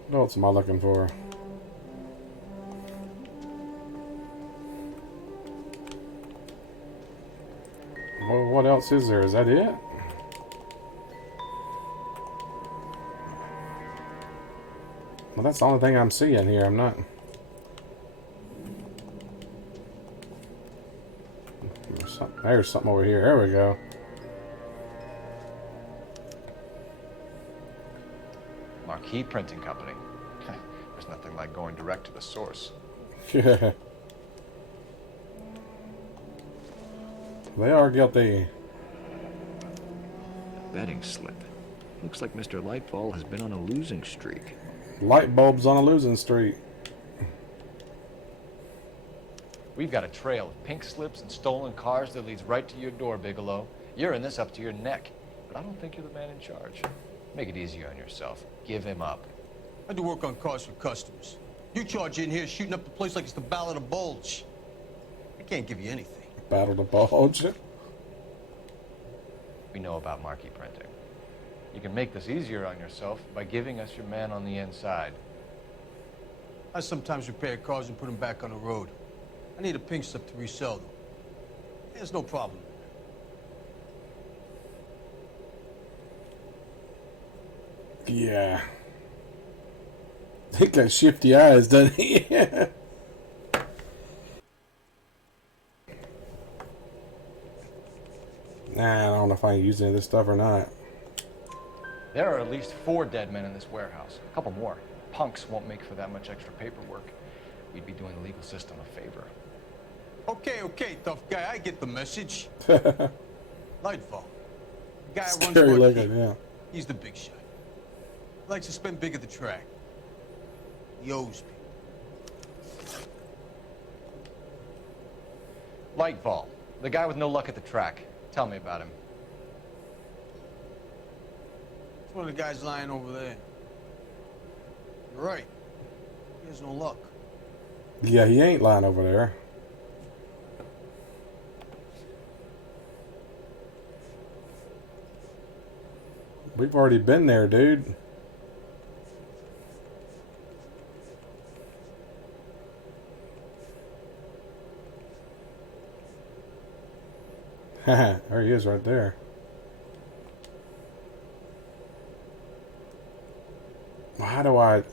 What else am I looking for? Well, what else is there? Is that it? Well, that's the only thing I'm seeing here. I'm not... There's something over here. There we go. Marquee Printing Company. There's nothing like going direct to the source. Yeah. They are guilty. betting slip. Looks like Mr. Lightfall has been on a losing streak. Light bulbs on a losing streak. We've got a trail of pink slips and stolen cars that leads right to your door, Bigelow. You're in this up to your neck, but I don't think you're the man in charge. Make it easier on yourself. Give him up. I do work on cars for customers. You charge in here shooting up the place like it's the Battle of the Bulge. I can't give you anything. Battle of the Bulge. We know about marquee printing. You can make this easier on yourself by giving us your man on the inside. I sometimes repair cars and put them back on the road. I need a pink slip to resell them. There's no problem. Yeah. He got shifty eyes, doesn't he? Nah, I don't know if I can use any of this stuff or not. There are at least 4 dead men in this warehouse. A couple more. Punks won't make for that much extra paperwork. We'd be doing the legal system a favor. Okay, tough guy. I get the message. Lightfall. The guy runs Scary Marquee. looking, yeah. He's the big shot. He likes to spend big at the track. He owes people. Lightfall. The guy with no luck at the track. Tell me about him. It's one of the guys lying over there. You're right. He has no luck. Yeah, he ain't lying over there. We've already been there, dude. Haha, there he is right there. Well, how do I...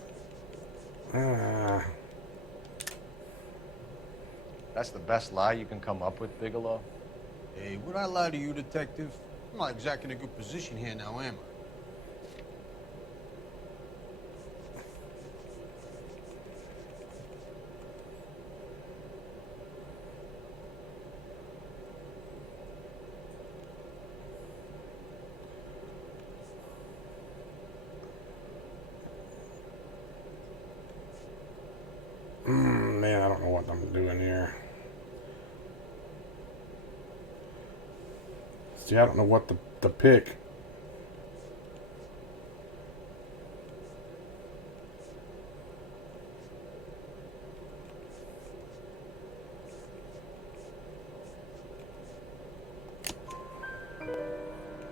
That's the best lie you can come up with, Bigelow? Hey, would I lie to you, detective? I'm not exactly in a good position here now, am I? Man, I don't know what I'm doing here. See, I don't know what to pick.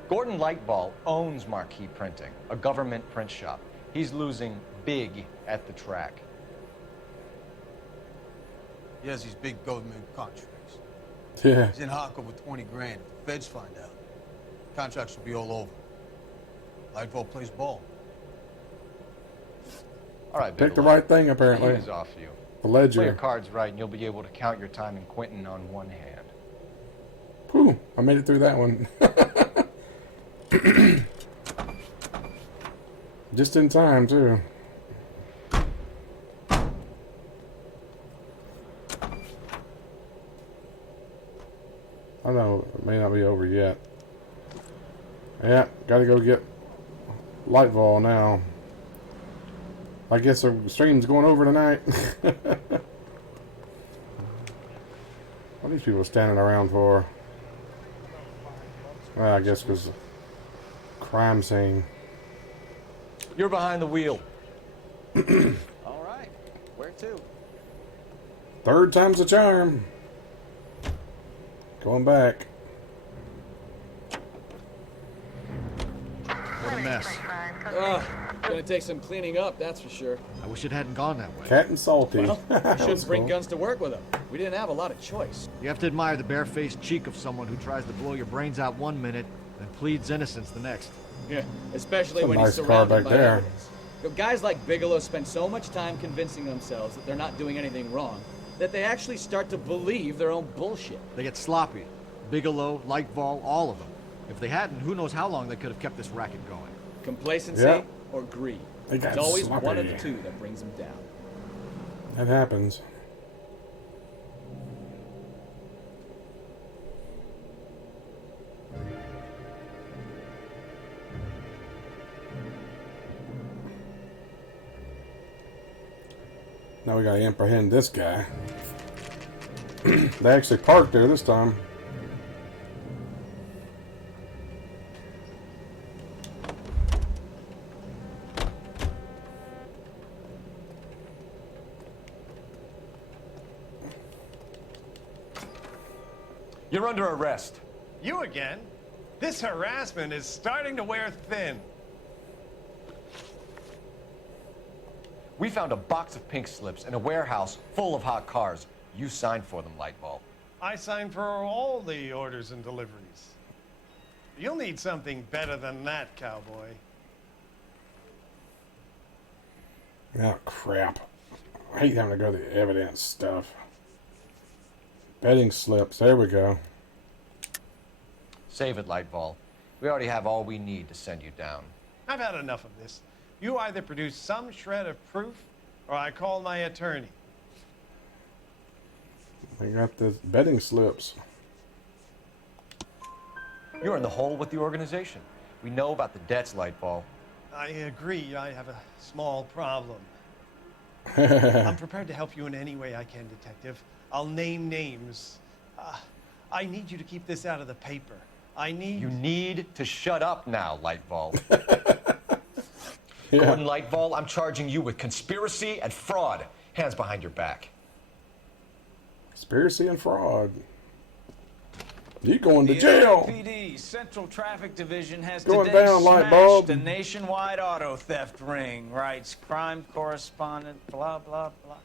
Gordon Lightball owns Marquee Printing, a government print shop. He's losing big at the track. He has these big government contracts. Yeah. He's in hock over 20 grand. If the feds find out, contracts will be all over. Lightfall plays ball. All right, Pick the Bigelow. right thing, apparently. He's off you. The ledger. Play your cards right, and you'll be able to count your time in Quentin on one hand. Whew, I made it through that one. Just in time, too. I know, it may not be over yet. Yeah, gotta go get Lightfall now. I guess the stream's going over tonight. What are these people standing around for? Well, I guess because crime scene. You're behind the wheel. All right. Where to? Third time's a charm. Going back. What a mess. Gonna take some cleaning up, that's for sure. I wish it hadn't gone that way. Cat and salty. Well, we That was shouldn't bring cool. guns to work with them. We didn't have a lot of choice. You have to admire the barefaced cheek of someone who tries to blow your brains out one minute and pleads innocence the next. Yeah, especially That's a when nice he's car surrounded back by there. evidence. You know, guys like Bigelow spend so much time convincing themselves that they're not doing anything wrong that they actually start to believe their own bullshit. They get sloppy. Bigelow, Lightfall, all of them. If they hadn't, who knows how long they could have kept this racket going. Complacency Yeah. or greed. They got It's always sloppy. one of the two that brings them down. That happens. Now we gotta apprehend this guy. They actually parked there this time. You're under arrest. You again? This harassment is starting to wear thin. We found a box of pink slips in a warehouse full of hot cars. You signed for them, Lightball. I signed for all the orders and deliveries. You'll need something better than that, cowboy. Oh, crap. I hate having to go to the evidence stuff. Betting slips. There we go. Save it, Lightball. We already have all we need to send you down. I've had enough of this. You either produce some shred of proof, or I call my attorney. I got the betting slips. You're in the hole with the organization. We know about the debts, Lightball. I agree. I have a small problem. I'm prepared to help you in any way I can, Detective. I'll name names. I need you to keep this out of the paper. You need to shut up now, Lightball. Yeah. Gordon Lightball, I'm charging you with conspiracy and fraud. Hands behind your back. Conspiracy and fraud. You going to jail. The LAPD Central Traffic Division has Going today down, light smashed bulb. a nationwide auto theft ring, writes crime correspondent, blah, blah, blah.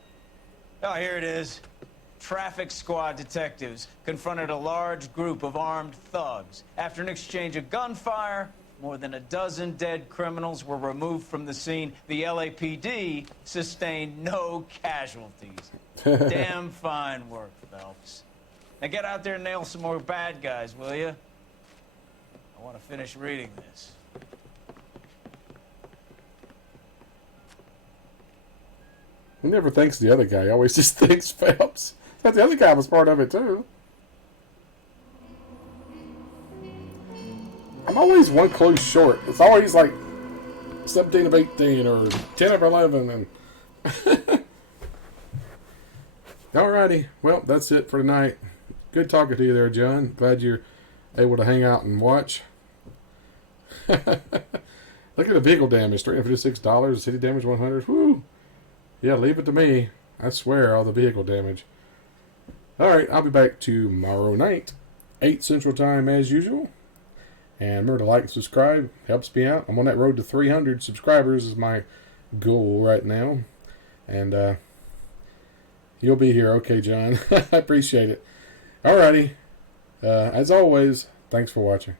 Oh, here it is. Traffic squad detectives confronted a large group of armed thugs. After an exchange of gunfire, more than a dozen dead criminals were removed from the scene. The LAPD sustained no casualties. Damn fine work, Phelps. Now get out there and nail some more bad guys, will you? I want to finish reading this. He never thinks the other guy. He always just thinks Phelps. But the other guy was part of it too. I'm always one clue short. It's always like 17 of 18 or 10 of 11. And alrighty. Well, that's it for tonight. Good talking to you there, John. Glad you're able to hang out and watch. Look at the vehicle damage. $356. City damage $100. Woo! Yeah, leave it to me. I swear, all the vehicle damage. Alright, I'll be back tomorrow night. 8 Central Time as usual. And remember to like and subscribe. Helps me out. I'm on that road to 300 subscribers is my goal right now. And you'll be here. Okay, John. I appreciate it. Alrighty. As always, thanks for watching.